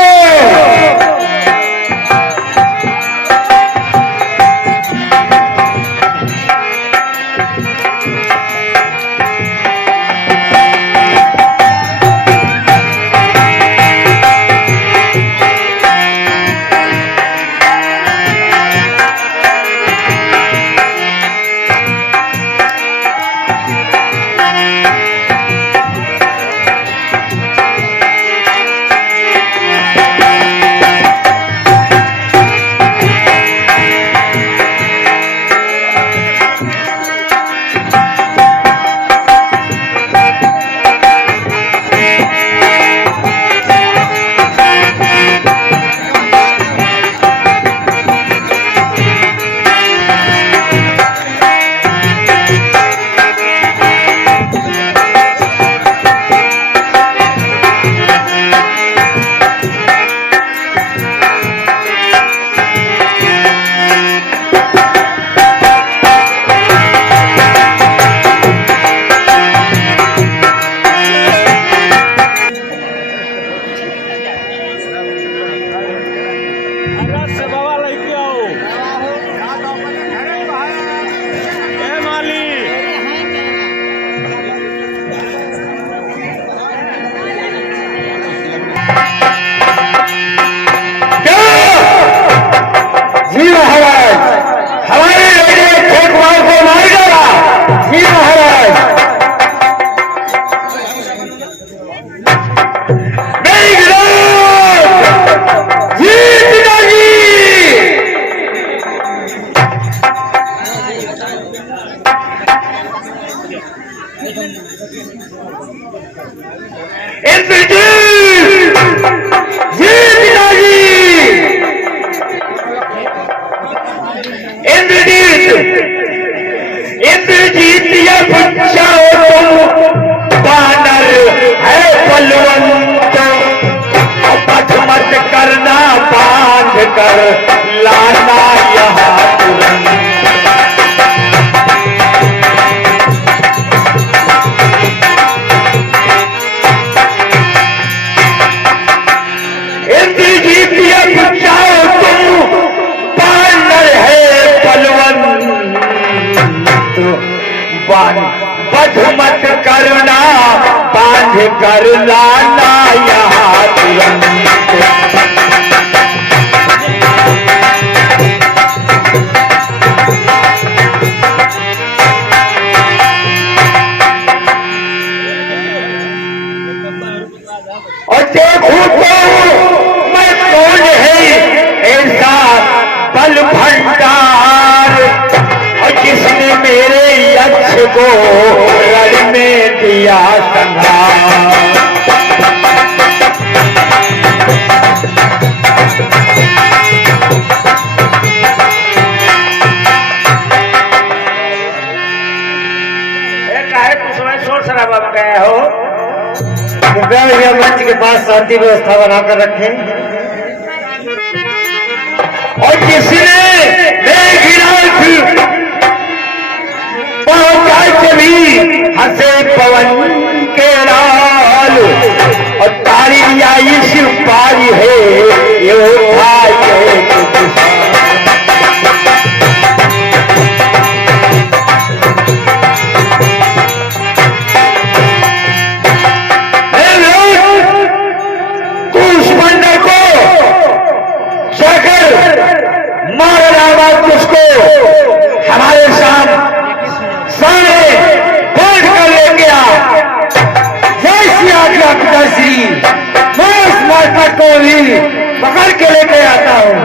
जी महाराज, जी पिताजी। इंद्रजीत, जी पिताजी। इंद्रजीत ये बचाओ बानर है बलवंत, पथ मत करना बांध कर लाना यहाँ तुरंत। इंद्रजीत ये बचाओ बानर है बलवंत, बध मत करना बांध कर लाना यहाँ तुरंत। और देखूं तो मैं कौन है ऐसा बल भंडार, और जिसने मेरे यक्ष को रण में दिया संहार। काहे कुछ शोर शराबा में गया हो? कृपया भैया मंच के पास शांति व्यवस्था बनाकर रखें। और जिसने मेघनाथ भी हंसे पवन के लाल, और तारी आई शिव पारी है ये उसको हमारे साथ सारे बैठ कर लेके आ। जय श्री आज्ञा पिताश्री, मैं उस माता को भी पकड़ के लेके आता हूँ।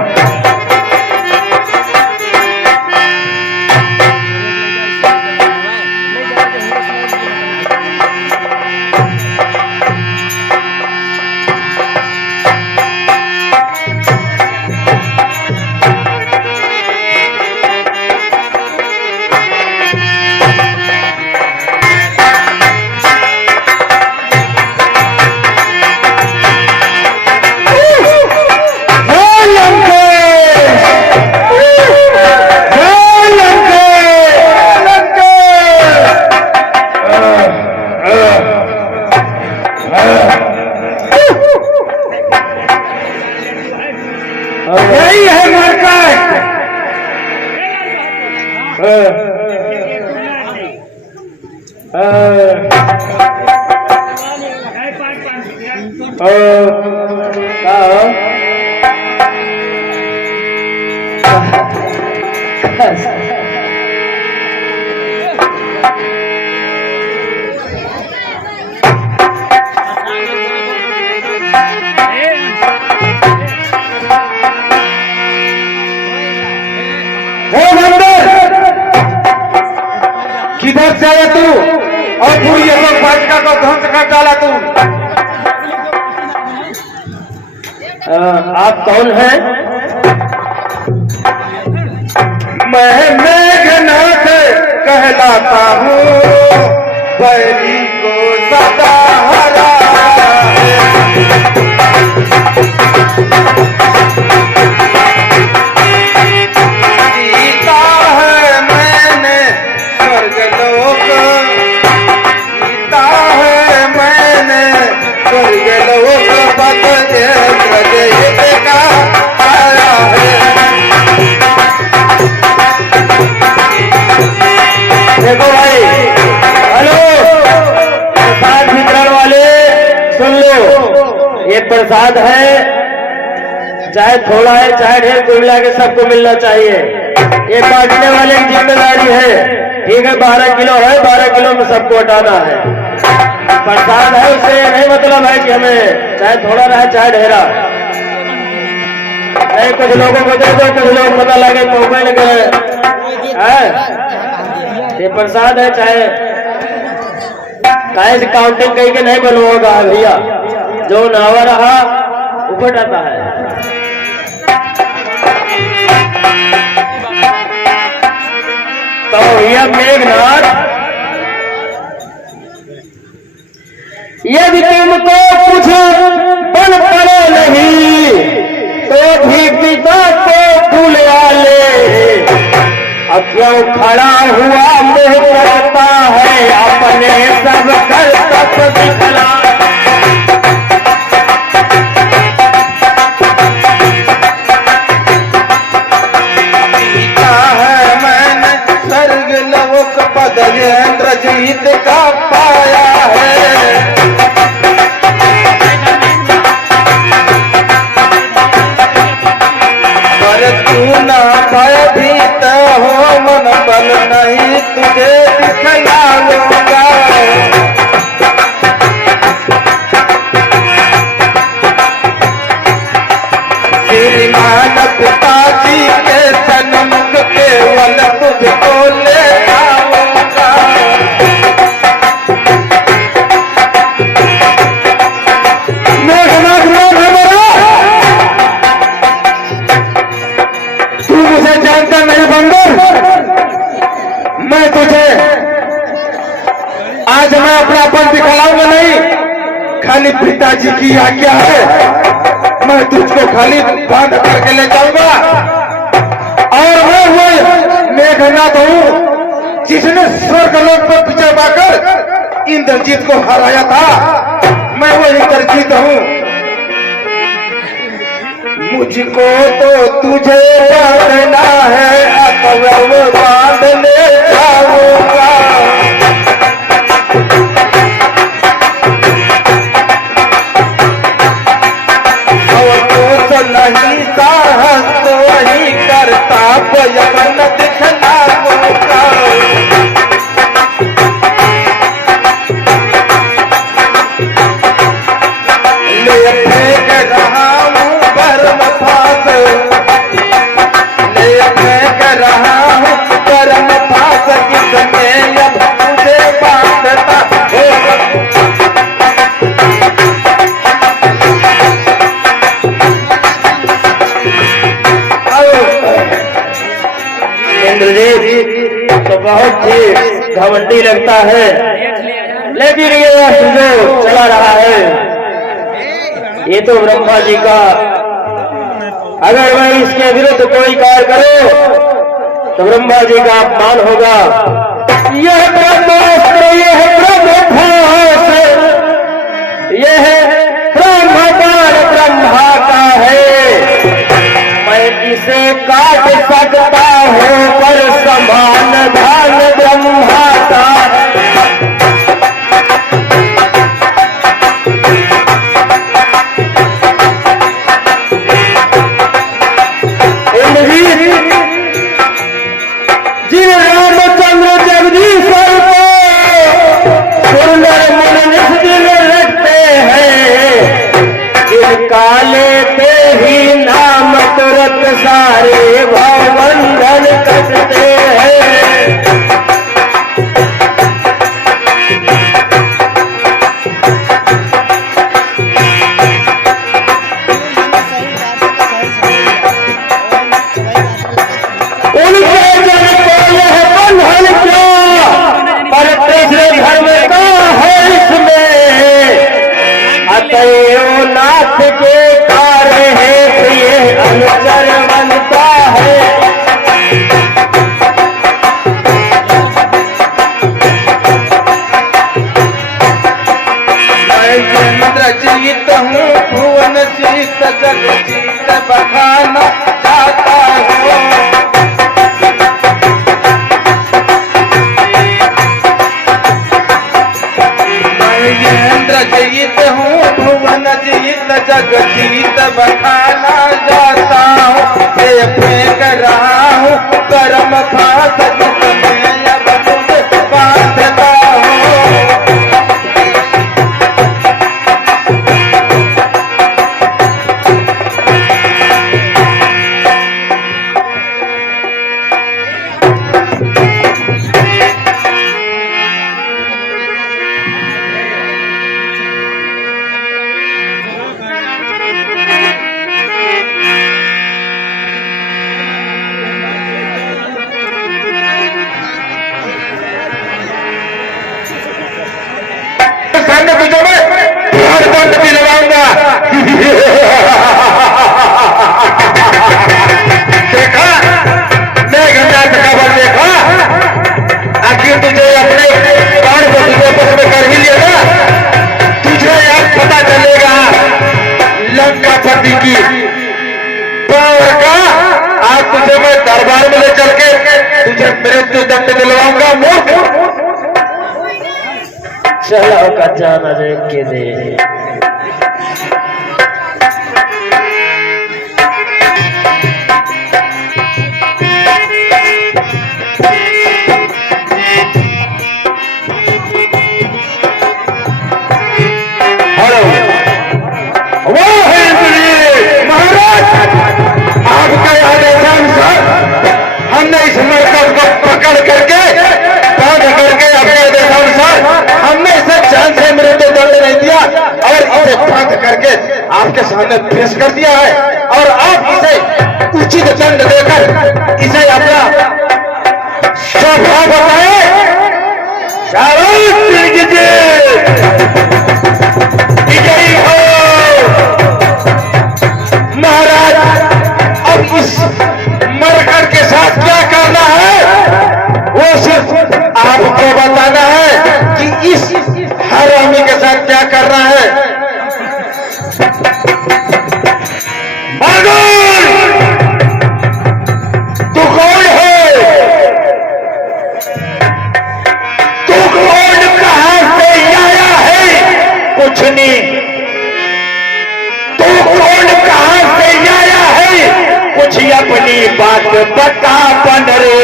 यही है मरकज। किधर से आया तू और पूरी लोग भाजपा को ध्वंस कर डाला तू? आप कौन हैं? मैं मेघनाथ कहलाता हूँ, बैरी को सदा हरा। जीता है मैंने स्वर्गलोक, जीता है मैंने स्वर्गलोक, बदले का आया है। देखो भाई, हेलो प्रसाद वितरण वाले सुन लो, ये प्रसाद है, चाहे थोड़ा है चाहे ढेर, कुल मिला के सबको मिलना चाहिए। ये बांटने वाले की जिम्मेदारी है। ठीक है, 12 किलो है, 12 किलो में सबको हटाना है। प्रसाद है, उससे नहीं मतलब है कि हमें चाहे थोड़ा रहे चाहे ढेरा नहीं। कुछ लोगों को दे दो, कुछ लोग पता लगे मौके न गए। ये प्रसाद है, चाहे से काउंटिंग कहीं के नहीं बनवाओगा भैया, जो नावा रहा ऊपर आता है। तो यह मेघनाथ, यदि तुमको कुछ बन पड़े नहीं तो भी पिता को बुला ले। अब क्यों खड़ा हुआ मुंह करता है, अपने सब कर्तव्य दिखला। बदलेंद्र जीत का पाया है। पर तू ना भयभीत हो, मन बल नहीं तुझे दिखलाऊंगा। श्रीमान पिताजी के सन्मुख केवल तुझको ले आऊंगा। तू मुझे जानता नहीं बंदर, मैं तुझे आज मैं अपनापन दिखलाऊंगा नहीं। खाली पिताजी की आज्ञा है, मैं तुझको खाली बांध करके ले जाऊंगा। और मैं वो मेघनाथ हूँ जिसने स्वर्गलोक पर विजय पाकर इंद्रजीत को हराया था। मैं वो इंद्रजीत हूँ। मुझको तो तुझे बांधना है, अथवा वो बांध ले जाऊंगा। नहीं साहस तो वही करता, यमन दिखलाऊंगा। ले फेंक रहा हूँ परम फास, ले फेंक रहा हूँ परम फास, किसने अब मुझे बांधता होगा। इंद्रजीत तो बहुत ही घमंडी लगता है, लेकिन ये जो चला रहा है ये तो ब्रह्मा जी का। अगर मैं इसके विरुद्ध कोई कार्य करूं तो ब्रह्मा जी का अपमान होगा। यह ब्रह्मास्त्र, यह ब्रह्मभास, यह ब्रह्मबाण ब्रह्मा का है। मैं इसे काट सकता हूँ पर समान धान ब्रह्मा का। जिन रामचंद्र जगदीश्वर को सुंदर मन निष्दिल रखते हैं, जिन काले पे ही नाम तुरंत सारे भवबंधन कटते हैं। उनके जन को यह बंधन क्या, पर तीसरे धर्म का है इसमें। अतएव नाथ के कार्य है तो ये अनुचर बनता है। मैं इंद्रजीत हूँ, भुवन जीत जग जीत बखाना चाहता हूँ। मैं इंद्र जीत हूँ भुवन जीत जगजीत बखाना जाता हूँ ये फेंक रहा हूँ कर्म फास बांधता हूँ। सामने पीछे में दंड भी लगाऊंगा। देखा मैं घंटा खबर देखा आखिर तुझे अपने प्राण को तुझे बस में कर ही लिया ना। तुझे अब पता चलेगा लंकापति की पावर का। आज तुझे मैं दरबार में ले चल के तुझे मृत्यु दंड दिलवाऊंगा। मूर्ख चलो का जाना देख के दे। हेलो वो है महाराज आपका आदेशानुसार हमने इस मरकज को पकड़ करके बांध करके अपने आदेशानुसार हमने इसे जान से मृत्यु दंड नहीं दिया और इसे बांध करके आपके सामने पेश कर दिया है और आप इसे उचित दंड देकर इसे अपना स्वभाव बताए। शाबाश विजयी हो महाराज। अब इस मरकर के साथ क्या करना है वो सिर्फ आपको बताना है कि इस हरामी के साथ क्या करना है। तू कौन है? तू कौन कहां से आया है? कुछ नहीं। तू कौन कहां से आया है? कुछ अपनी बात बता बन रे।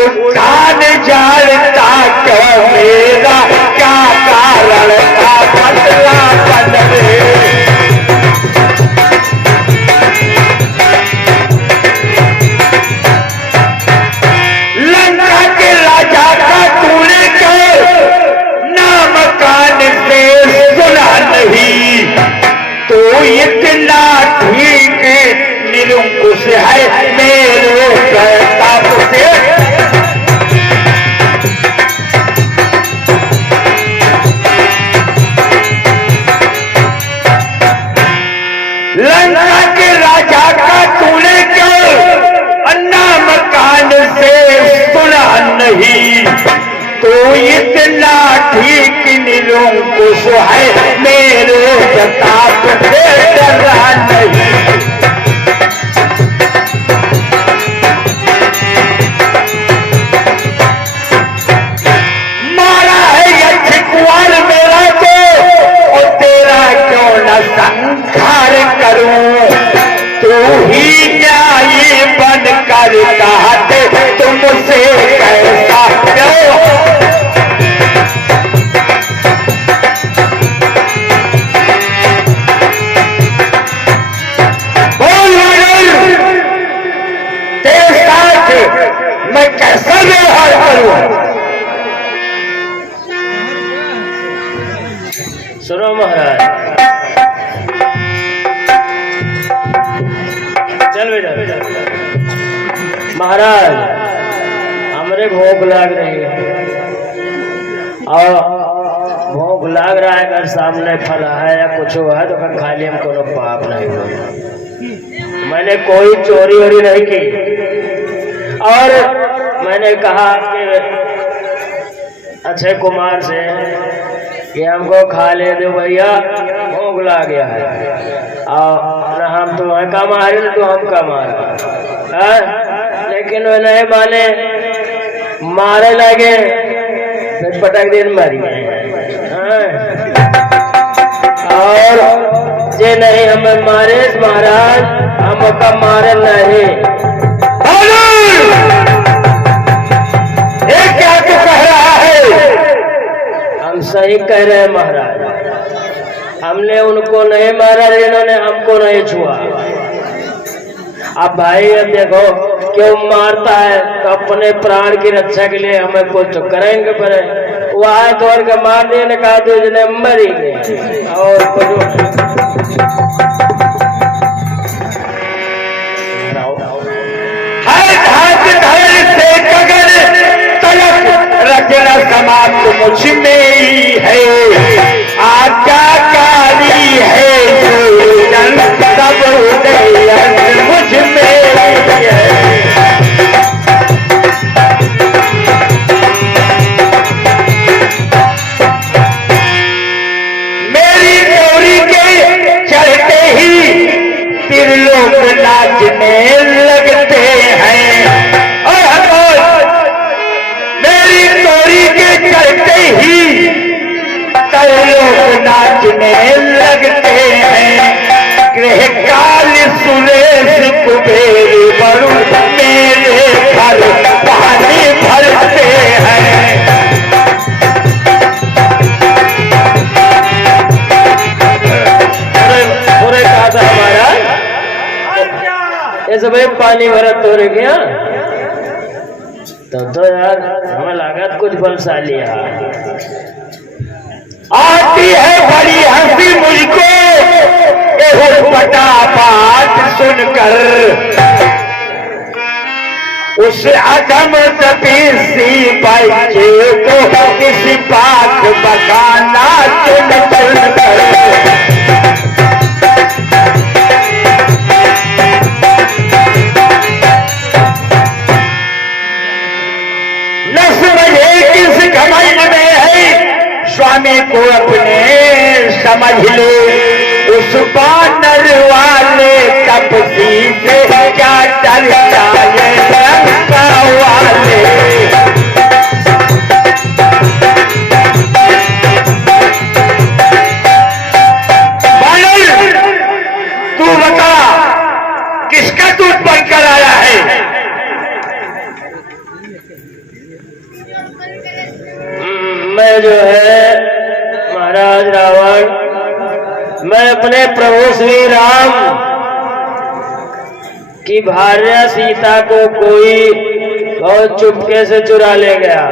उठान जानता क्यों मेरा क्या कारण था बदला बन रे। लंका के राजा का तूने क्यों नाम कान से सुना नहीं? तो इतना ठीक निरंकुश है मेरे प्रताप से। लंका के राजा का तूने क्यों नाम कान से सुना नहीं? तो इतना ठीक निरंकुश है मेरे प्रताप से डरा नहीं। मारा है यक्ष कुंवर मेरा तो और तेरा क्यों न संहार करूं? तू ही न्यायी बन कर कहते तुमसे कैसा क्यों? तेरे साथ मैं कैसा व्यवहार करूं? सुनो महाराज, चल बेटा। महाराज हमरे भूख लाग रही है और भूख लाग रहा है। अगर सामने फल है या कुछ है तो फिर खाली हम कोनो पाप नहीं हो। मैंने कोई चोरी वोरी नहीं की और मैंने कहा कि अक्षय कुमार से कि हमको खा ले दो भैया, भूख लग गया है और हम तुम्हें का मारे तो हम का मारा। लेकिन वो नहीं माने, मारे लगे फिर पटक दिन मरी। और जे नहीं हमें मारे महाराज, हमका मारे नहीं। ये क्या तू कह रहा है? हम सही कह रहे हैं महाराज, हमने उनको नहीं मारा, इन्होंने हमको नहीं छुआ। अब भाई अब देखो क्यों मारता है, तो अपने प्राण की रक्षा के लिए हमें कुछ करेंगे पड़े। वो आए तो और मार दिए ने कहा तो इसने मरी गई और हर हाथ धर से कगर तलक रचना समाप्त मुझ में ही है, आज्ञाकारी है सब उदयन मुझ में ही है। मेरी गौरी के चढ़ते ही त्रिलोक नाचने लगते हैं। और मेरी गौरी के चढ़ते ही त्रिलोक नाचने लगते हैं। ग्रह काल सुरेश कुबेर वरुण मेरे घर पानी भरते हैं। पूरे कहा था हमारा ये सब पानी भरा तोड़ गया। तब तो यार हमें लागत कुछ बलशाली है। आती है बड़ी हंसी मुझको फटाफट सुनकर, उस अधम तपीसी बच्चे को किसी पाक बगाना चुन चुनकर। न समझे किस घमंड में है, स्वामी को अपने समझ ले। उस बानर वाले तपसी से क्या डरता है लंका वाले। बानर तू बता किसका दूध बनकर आया है? मैं जो है महाराज रावण, मैं अपने प्रभु श्री राम की भार्या सीता को कोई बहुत चुपके से चुरा ले गया,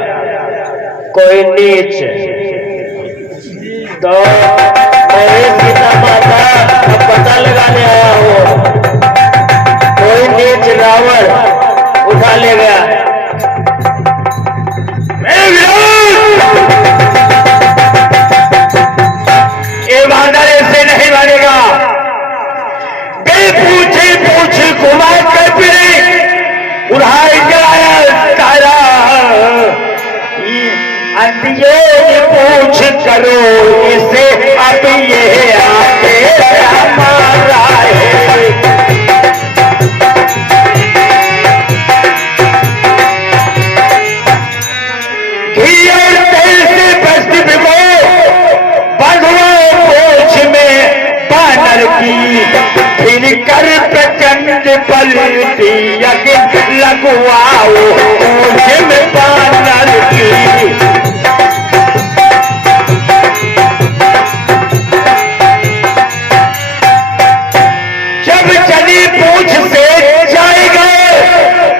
कोई नीच। तो मैं सीता माता का पता लगाने आया हूँ, कोई नीच रावण उठा ले गया। से नहीं बनेगा। पूछे पूछ घुमा कर फिरे उड़ाई जाया तारा। अंधिये पूछ करो इसे अब ये आके हमारा है। घी और तेल से बस्ती भिगो बंधुओं पोछ में बानर की, फिर कर प्रचंड पलटी यज्ञ लगवाओ पोछ में बानर की। जब चली पूछ से जाएगा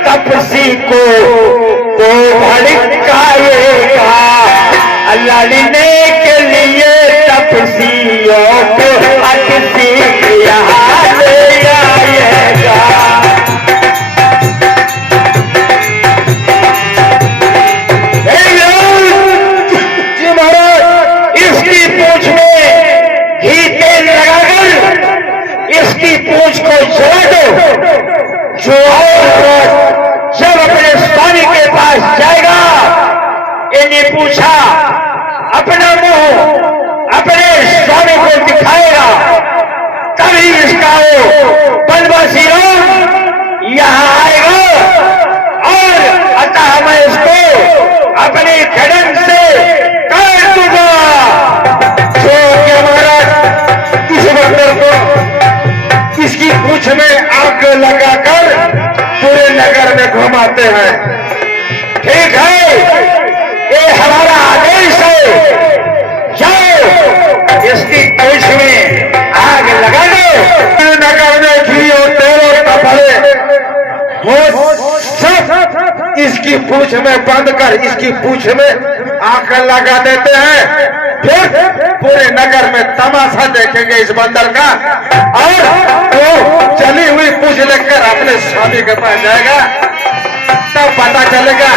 तपसी को भड़काएगा, लड़ने के लिए तपसियों को अतिथि यहाँ ले आएगा। जी महाराज, इसकी पूंछ में घी तेल लगाकर इसकी पूंछ को जला दो। जो और जब अपने स्वामी के पास जाएगा, इन्हें पूछा अपना मुंह अपने स्वामी को दिखाएगा, तभी इसका वो बनवासी लोग यहाँ आएगा और अतः मैं इसको अपनी खड़ंग से काट दूंगा। चाहते हैं। ठीक है, ये हमारा आदेश है। जाओ इसकी पूछ में आग लगा दो। नगर में घी और तेल और कपड़े वो सब इसकी पूछ में बंद कर इसकी पूछ में आग लगा देते हैं। फिर पूरे नगर में तमाशा देखेंगे इस बंदर का, और वो चली हुई पूछ लेकर अपने स्वामी के पास जाएगा, तब पता चलेगा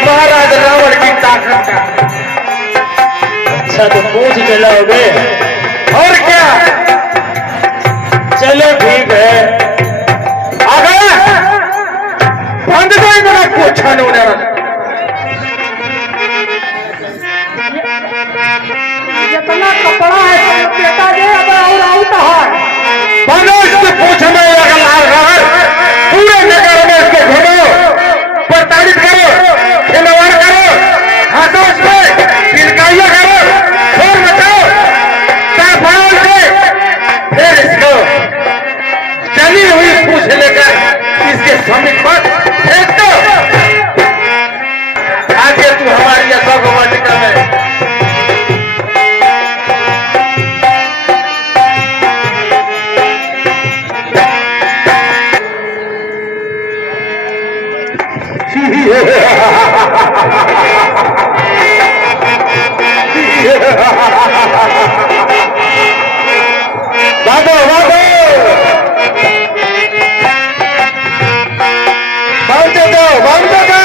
महाराज रावण की ताकत का। अच्छा तो पूछ चलाओगे? और क्या, चलो ठीक है। आ गया बंद जाएगा ना पूछा नहीं। जितना कपड़ा है सब लपेटा दे, अब और आउट है। इसको पूछ में पूरे नगर में इसको घूमो, प्रताड़ित करो, खिलवाड़ करो, हंसो उस पे, फिरकाइया करो, शोर मचाओ, तापाल से फिर इसको चली हुई पूछ लेकर इसके समीप पर फेंक दो। आगे तू हमारी अशोक में भागो भागो, भागते दो भागते दो।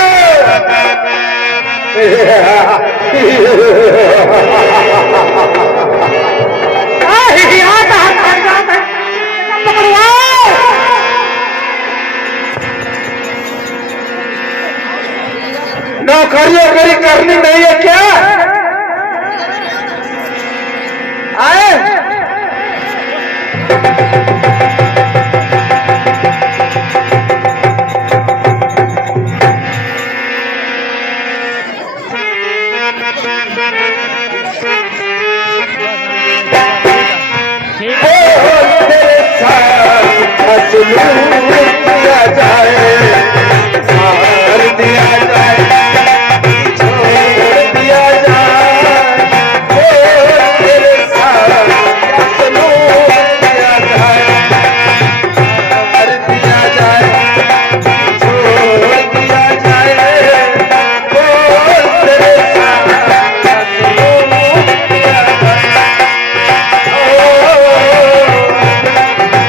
नौकरी करनी नहीं है क्या? आए दिया जाए, मार दिया जाए, छोड़ दिया जाए, तेरे साथ दिया जाए, मार दिया जाए, छोड़ दिया जाए, तेरे साथ दिया जाए।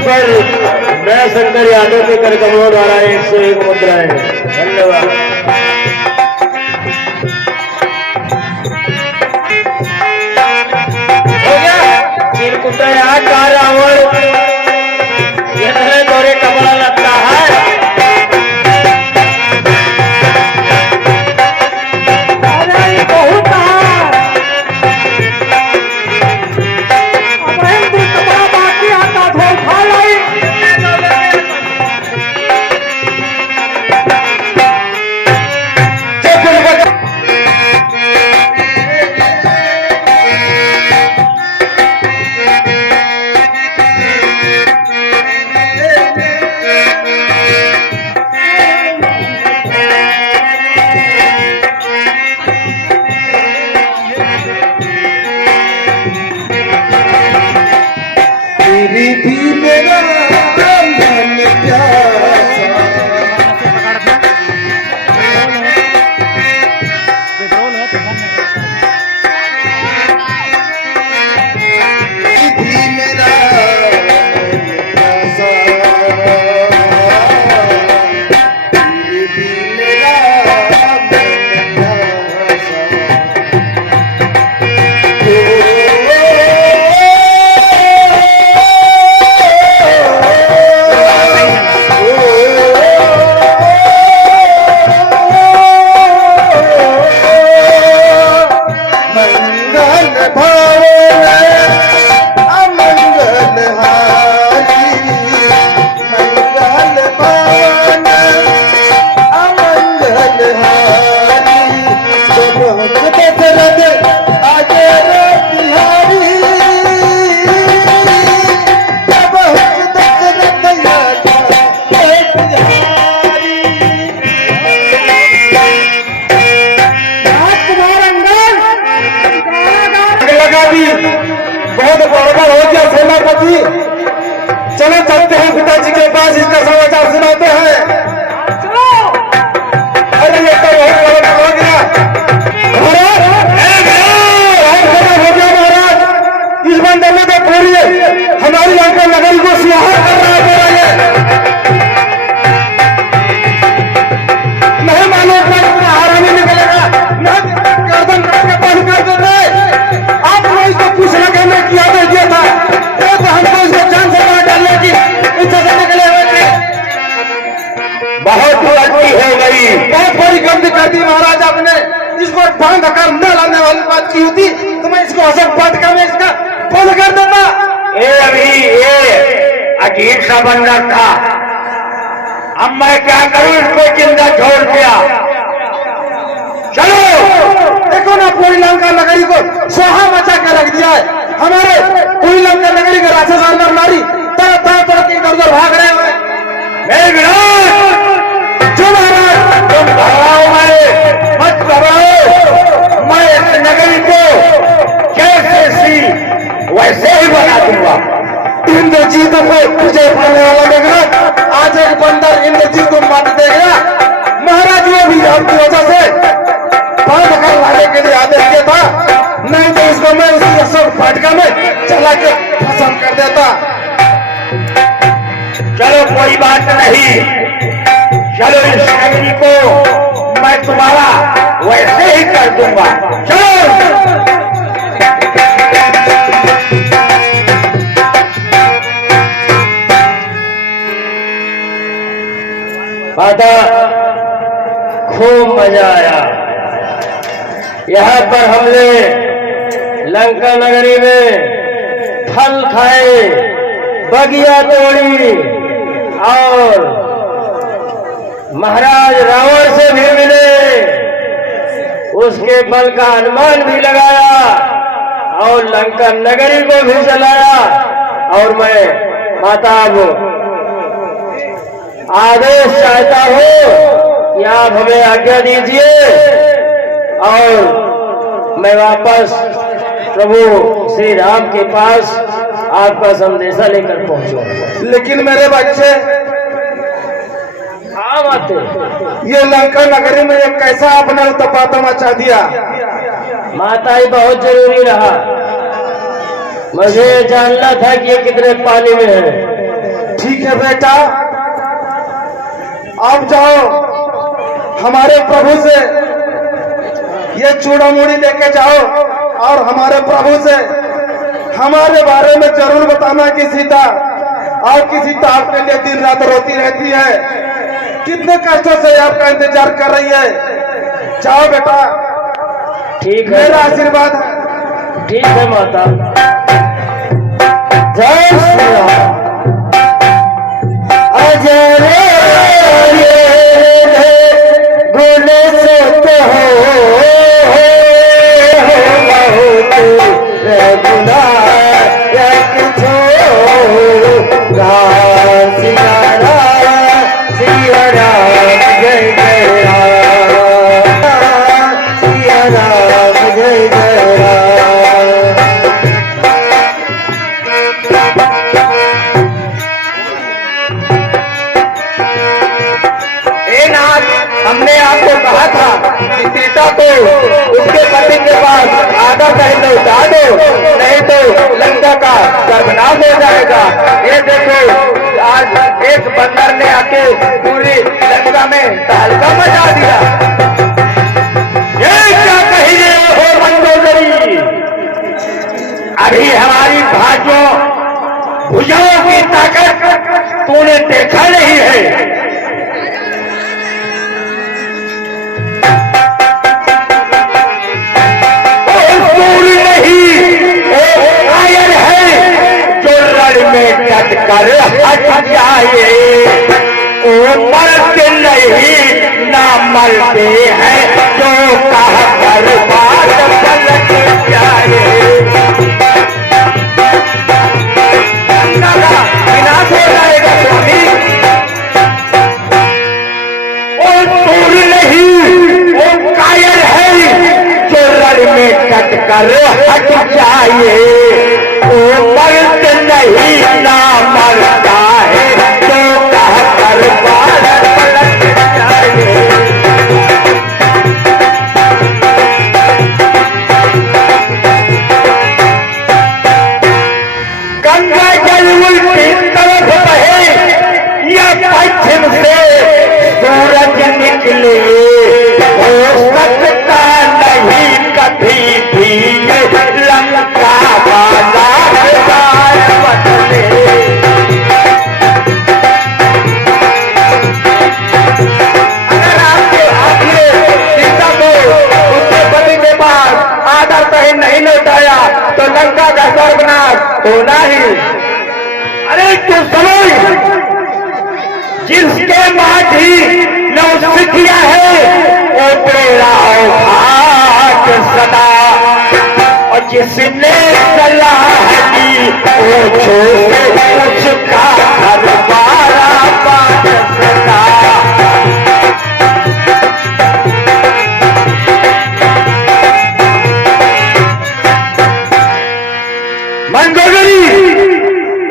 पर मैं शंकर यादव के कर कमलों द्वारा 101 मुद्राएं। धन्यवाद। हो गया चिरकुटा याद का रावण ये तोरे कपड़ा लगता है। अरे बहुत कपड़ा बाकी आता धो खा लाई। इसको बांध कर न लाने वाली बात की होती तो मैं इसको अशोक वाटिका में इसका बंद कर देता। अभी ये अजीब सा बन रहा था, अब मैं क्या करूं, इसको जिंदा छोड़ दिया। चलो देखो ना, पूरी लंका नगरी को सोहा मचा के रख दिया है। हमारे पूरी लंका नगरी के राक्षस अंदर मारी तरह तरह तरह के इधर उधर भाग रहे हैं। जो महाराज तुम घबराओ, मत घबराओ, मैं इस नगरी को जैसे सी वैसे ही बना दूंगा। इंद्रजीत को तुझे पाने वाला देखना, आज एक बंदर इंद्रजीत को मार देगा। महाराज ये भी आपकी वजह से बांध कर लाने के लिए आदेश दिया था, नहीं तो इसको मैं उसी अशोक वाटिका में चला के खत्म कर देता। चलो कोई बात नहीं, चलो इस नगरी को मैं तुम्हारा वैसे ही कर दूंगा। चलो माता, खूब मजा आया। यहाँ पर हमने लंका नगरी में फल खाए, बगिया तोड़ी और महाराज रावण से भी मिले, उसके बल का अनुमान भी लगाया और लंका नगरी को भी जलाया। और मैं माता अब आदेश चाहता हूं कि आप हमें आज्ञा दीजिए और मैं वापस प्रभु श्री राम के पास आपका संदेशा लेकर पहुंचूंगा। लेकिन मेरे बच्चे, हाँ माते, ये लंका नगरी में एक कैसा आपने उत्पात मचा दिया। माता ही बहुत जरूरी रहा, मुझे जानना था कि ये कितने पानी में है। ठीक है बेटा, आप जाओ हमारे प्रभु से ये चूड़ा मूड़ी लेके जाओ और हमारे प्रभु से हमारे बारे में जरूर बताना कि सीता और की सीता आपके लिए दिन रात रोती रहती है, कितने कष्टों से आपका इंतजार कर रही है। जाओ बेटा, ठीक है, मेरा आशीर्वाद है। ठीक है माता। जय श्री राम। अजय गुण से कहो रघुनायक छोड़ा, सिया राम जय जय राम, सिया राम जय जय राम। हमने आपको कहा था कि सीता को उसके पति के पास आधा पहले उतार दो, नहीं तो लंका का सर्वनाश हो जाएगा। ये देखो, आज एक बंदर ने आके पूरी लंका में तहलका मचा दिया। ये क्या कही रहे हो मंदोदरी? अभी हमारी भाइयों भुजाओं की ताकत तूने देखा नहीं है। में डट कर हट जाए, ओ मरते नहीं ना मरते हैं, जो कह कर बात पलट जाए। विनाश हो जाएगा स्वामी। ओ दूर नहीं, वो कायर है जो रण में डट कर हट जाए, ओ मरते नहीं ना मरता है, जो कह कर बात पलट जाए। गंगा जल उल्टी तरफ बहे या पश्चिम से सूरज निकले, हो सकता नहीं कभी भी लंका वाला बदले। होना ही। अरे तू समझ, जिसके माटी नौसिखिया है वो तेरा घाट सदा, और जिसने सलाह दी वो छोटे उसका हर बारा पाठ सदा। मंगोदरी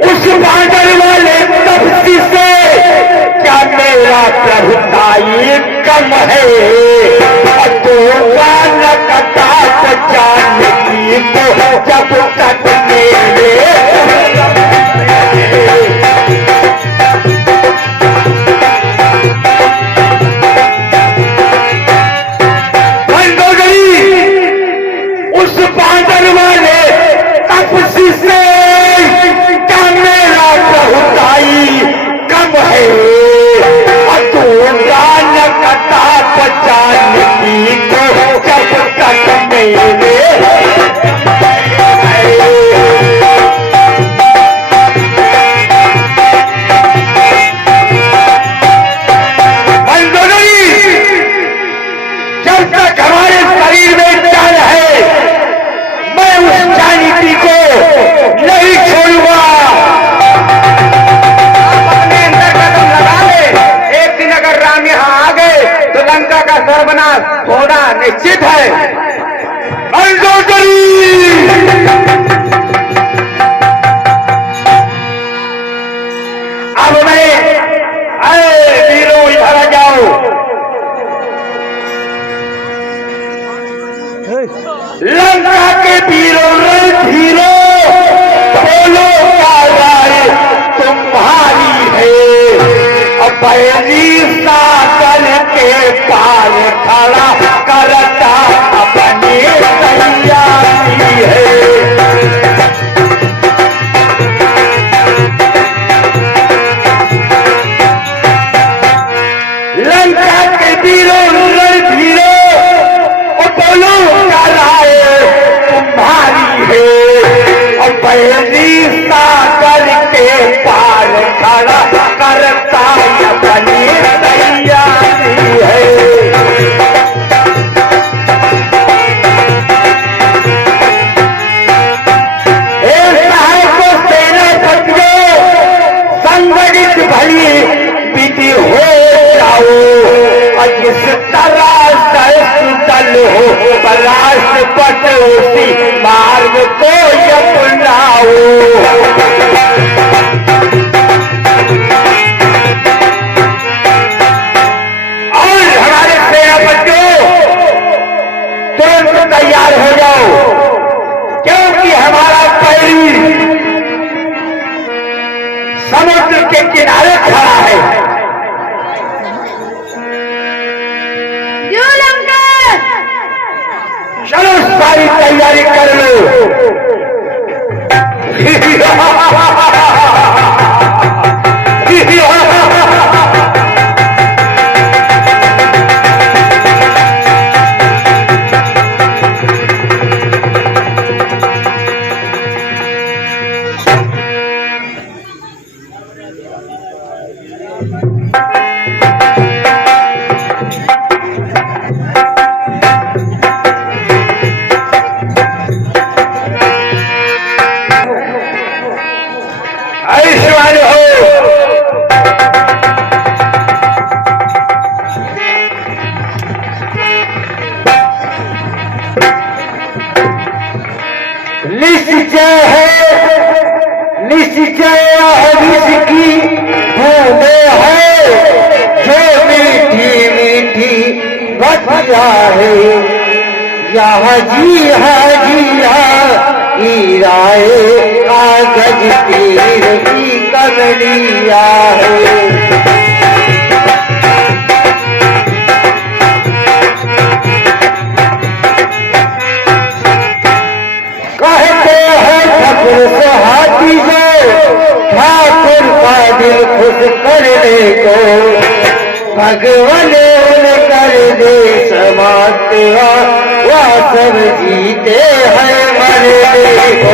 उस बादल वाले तपसी से क्या मेरा प्रभुताई कम है, तो न कटा जानने की तो जब तक मेरे मंगोदरी उस बादल वाले तपसी से क्या मेरा प्रभुताई कम है, तो न कटा जानने की तो जब तक मेरे जब तक हमारे शरीर में जान है मैं उस जानती को नहीं छोड़ूंगा। अपने अंदर कदम लगा ले, एक दिन अगर राम यहाँ आ गए तो लंका का सर्वनाश होना निश्चित है। अब मैं, अरे वीरों इधर आ जाओ, लंका के वीरों रणधीरों, बोलो क्या राय तुम्हारी है, अब बैरी सागर के पार खड़ा करता अपनी तैयारी है। लंका के वीरों रणधीरों, बोलो क्या राय तुम्हारी है, और बैरी सागर के पार खड़ा करता अपनी तैयारी है। को सेनापतियों संगठित भली विधि हो जाओ, और जिस तरह दल हो राष्ट्रपति उसी मार्ग को अपनाओ। और हमारे सेनापतियों तुरंत तैयार हो जाओ, क्योंकि हमारा पैरी समुद्र के किनारे खड़ा है। चलो सारी तैयारी कर लो। ऐश्वर्य हो, निश्चय है, निश्चय की बूंदे है, जो मीठी मीठी बतिया है, यहाँ जी हीराए कागज तीर की कमलिया है। कहते हैं ठाकुर से हाथी जो ठाकुर का दिल खुश करने को, भगवान कर दे समात्या, वह सब जीते हैं मरने को।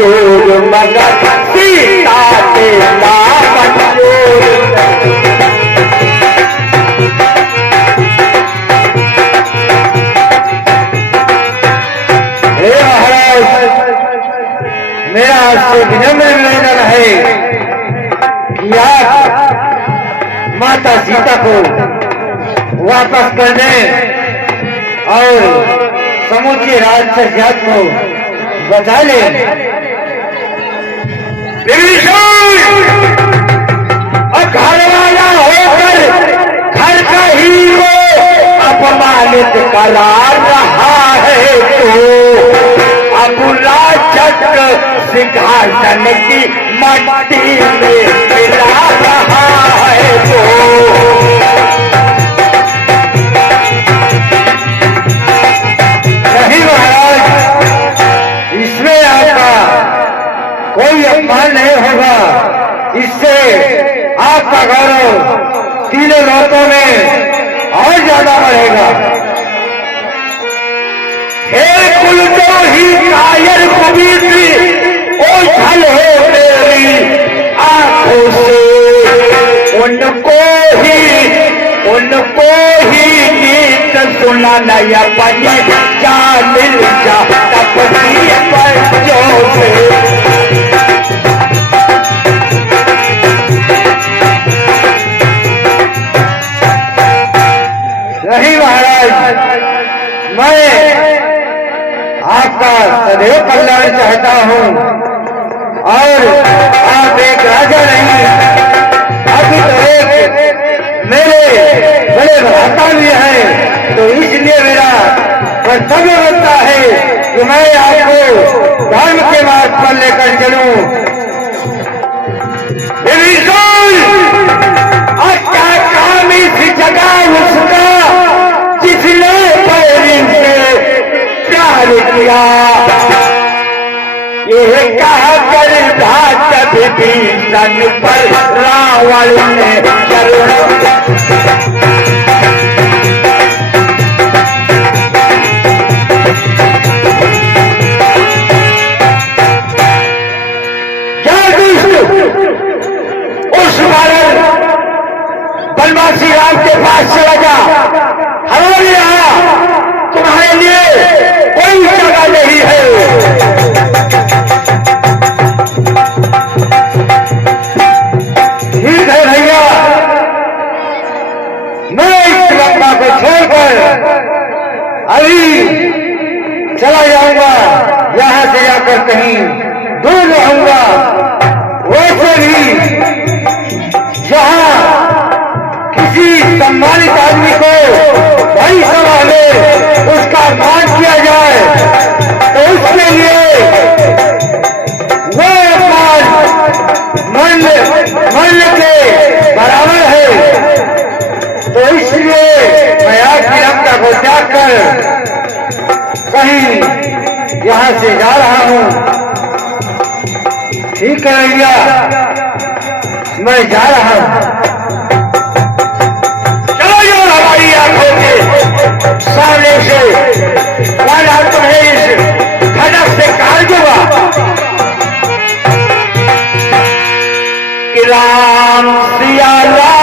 मंजूर मगर सीता के ना मंजूर। हे महाराज, मेरा आपसे विनम्र निवेदन है कि आप माता सीता को वापस करने और समूचे राक्षस जात को बचा ले। और घर वाला होकर घर का ही को अपमानित करा रहा है तो अब राक्षस सिंहासन की मट्टी में मिला रहा है तो नहीं महाराज, इसमें आपका कोई अपमान नहीं होगा। इससे आपका गौरव तीनों लोकों में और ज्यादा बढ़ेगा। हे कुलद्रोही कायर पवित्र ओझल हो मेरी आंखों से उनको ही गीत सुना नया बनी जा मिल जा तपनी बच्चों से। नहीं महाराज, मैं आपका सदैव कल्याण चाहता हूँ और आप एक राजा नहीं, अभी तो एक मेरे बड़े भ्राता भी हैं, तो इसलिए मेरा कर्तव्य बनता है कि मैं आपको धर्म के मार्ग पर लेकर चलूं। और क्या काम इस जगह उसका जिसने पैरी से प्यार किया, ये कहा कर भात विभीषण पर रावण ने चरण। उस बार बनवासी राम के पास चला जा, हमारे यहाँ तुम्हारे लिए कोई जगह नहीं है। ठीक है भैया, मैं इस लंका को छोड़कर अभी चला जाऊंगा, यहाँ से जाकर कहीं दूर रहूंगा। वैसे भी जहाँ किसी सम्मानित आदमी को बड़ी सभा में उसका मान किया जाए तो उसके लिए वो अपमान मरने के बराबर है। तो इसलिए मैं आज की लंका को त्याग कर कहीं यहाँ से जा रहा हूँ। ठीक है भैया, मैं जा रहा हूँ। चलो जो हमारी आंखों के सामने से वाला तुम्हें इस खड़क से काट दूंगा कि राम सिया राम।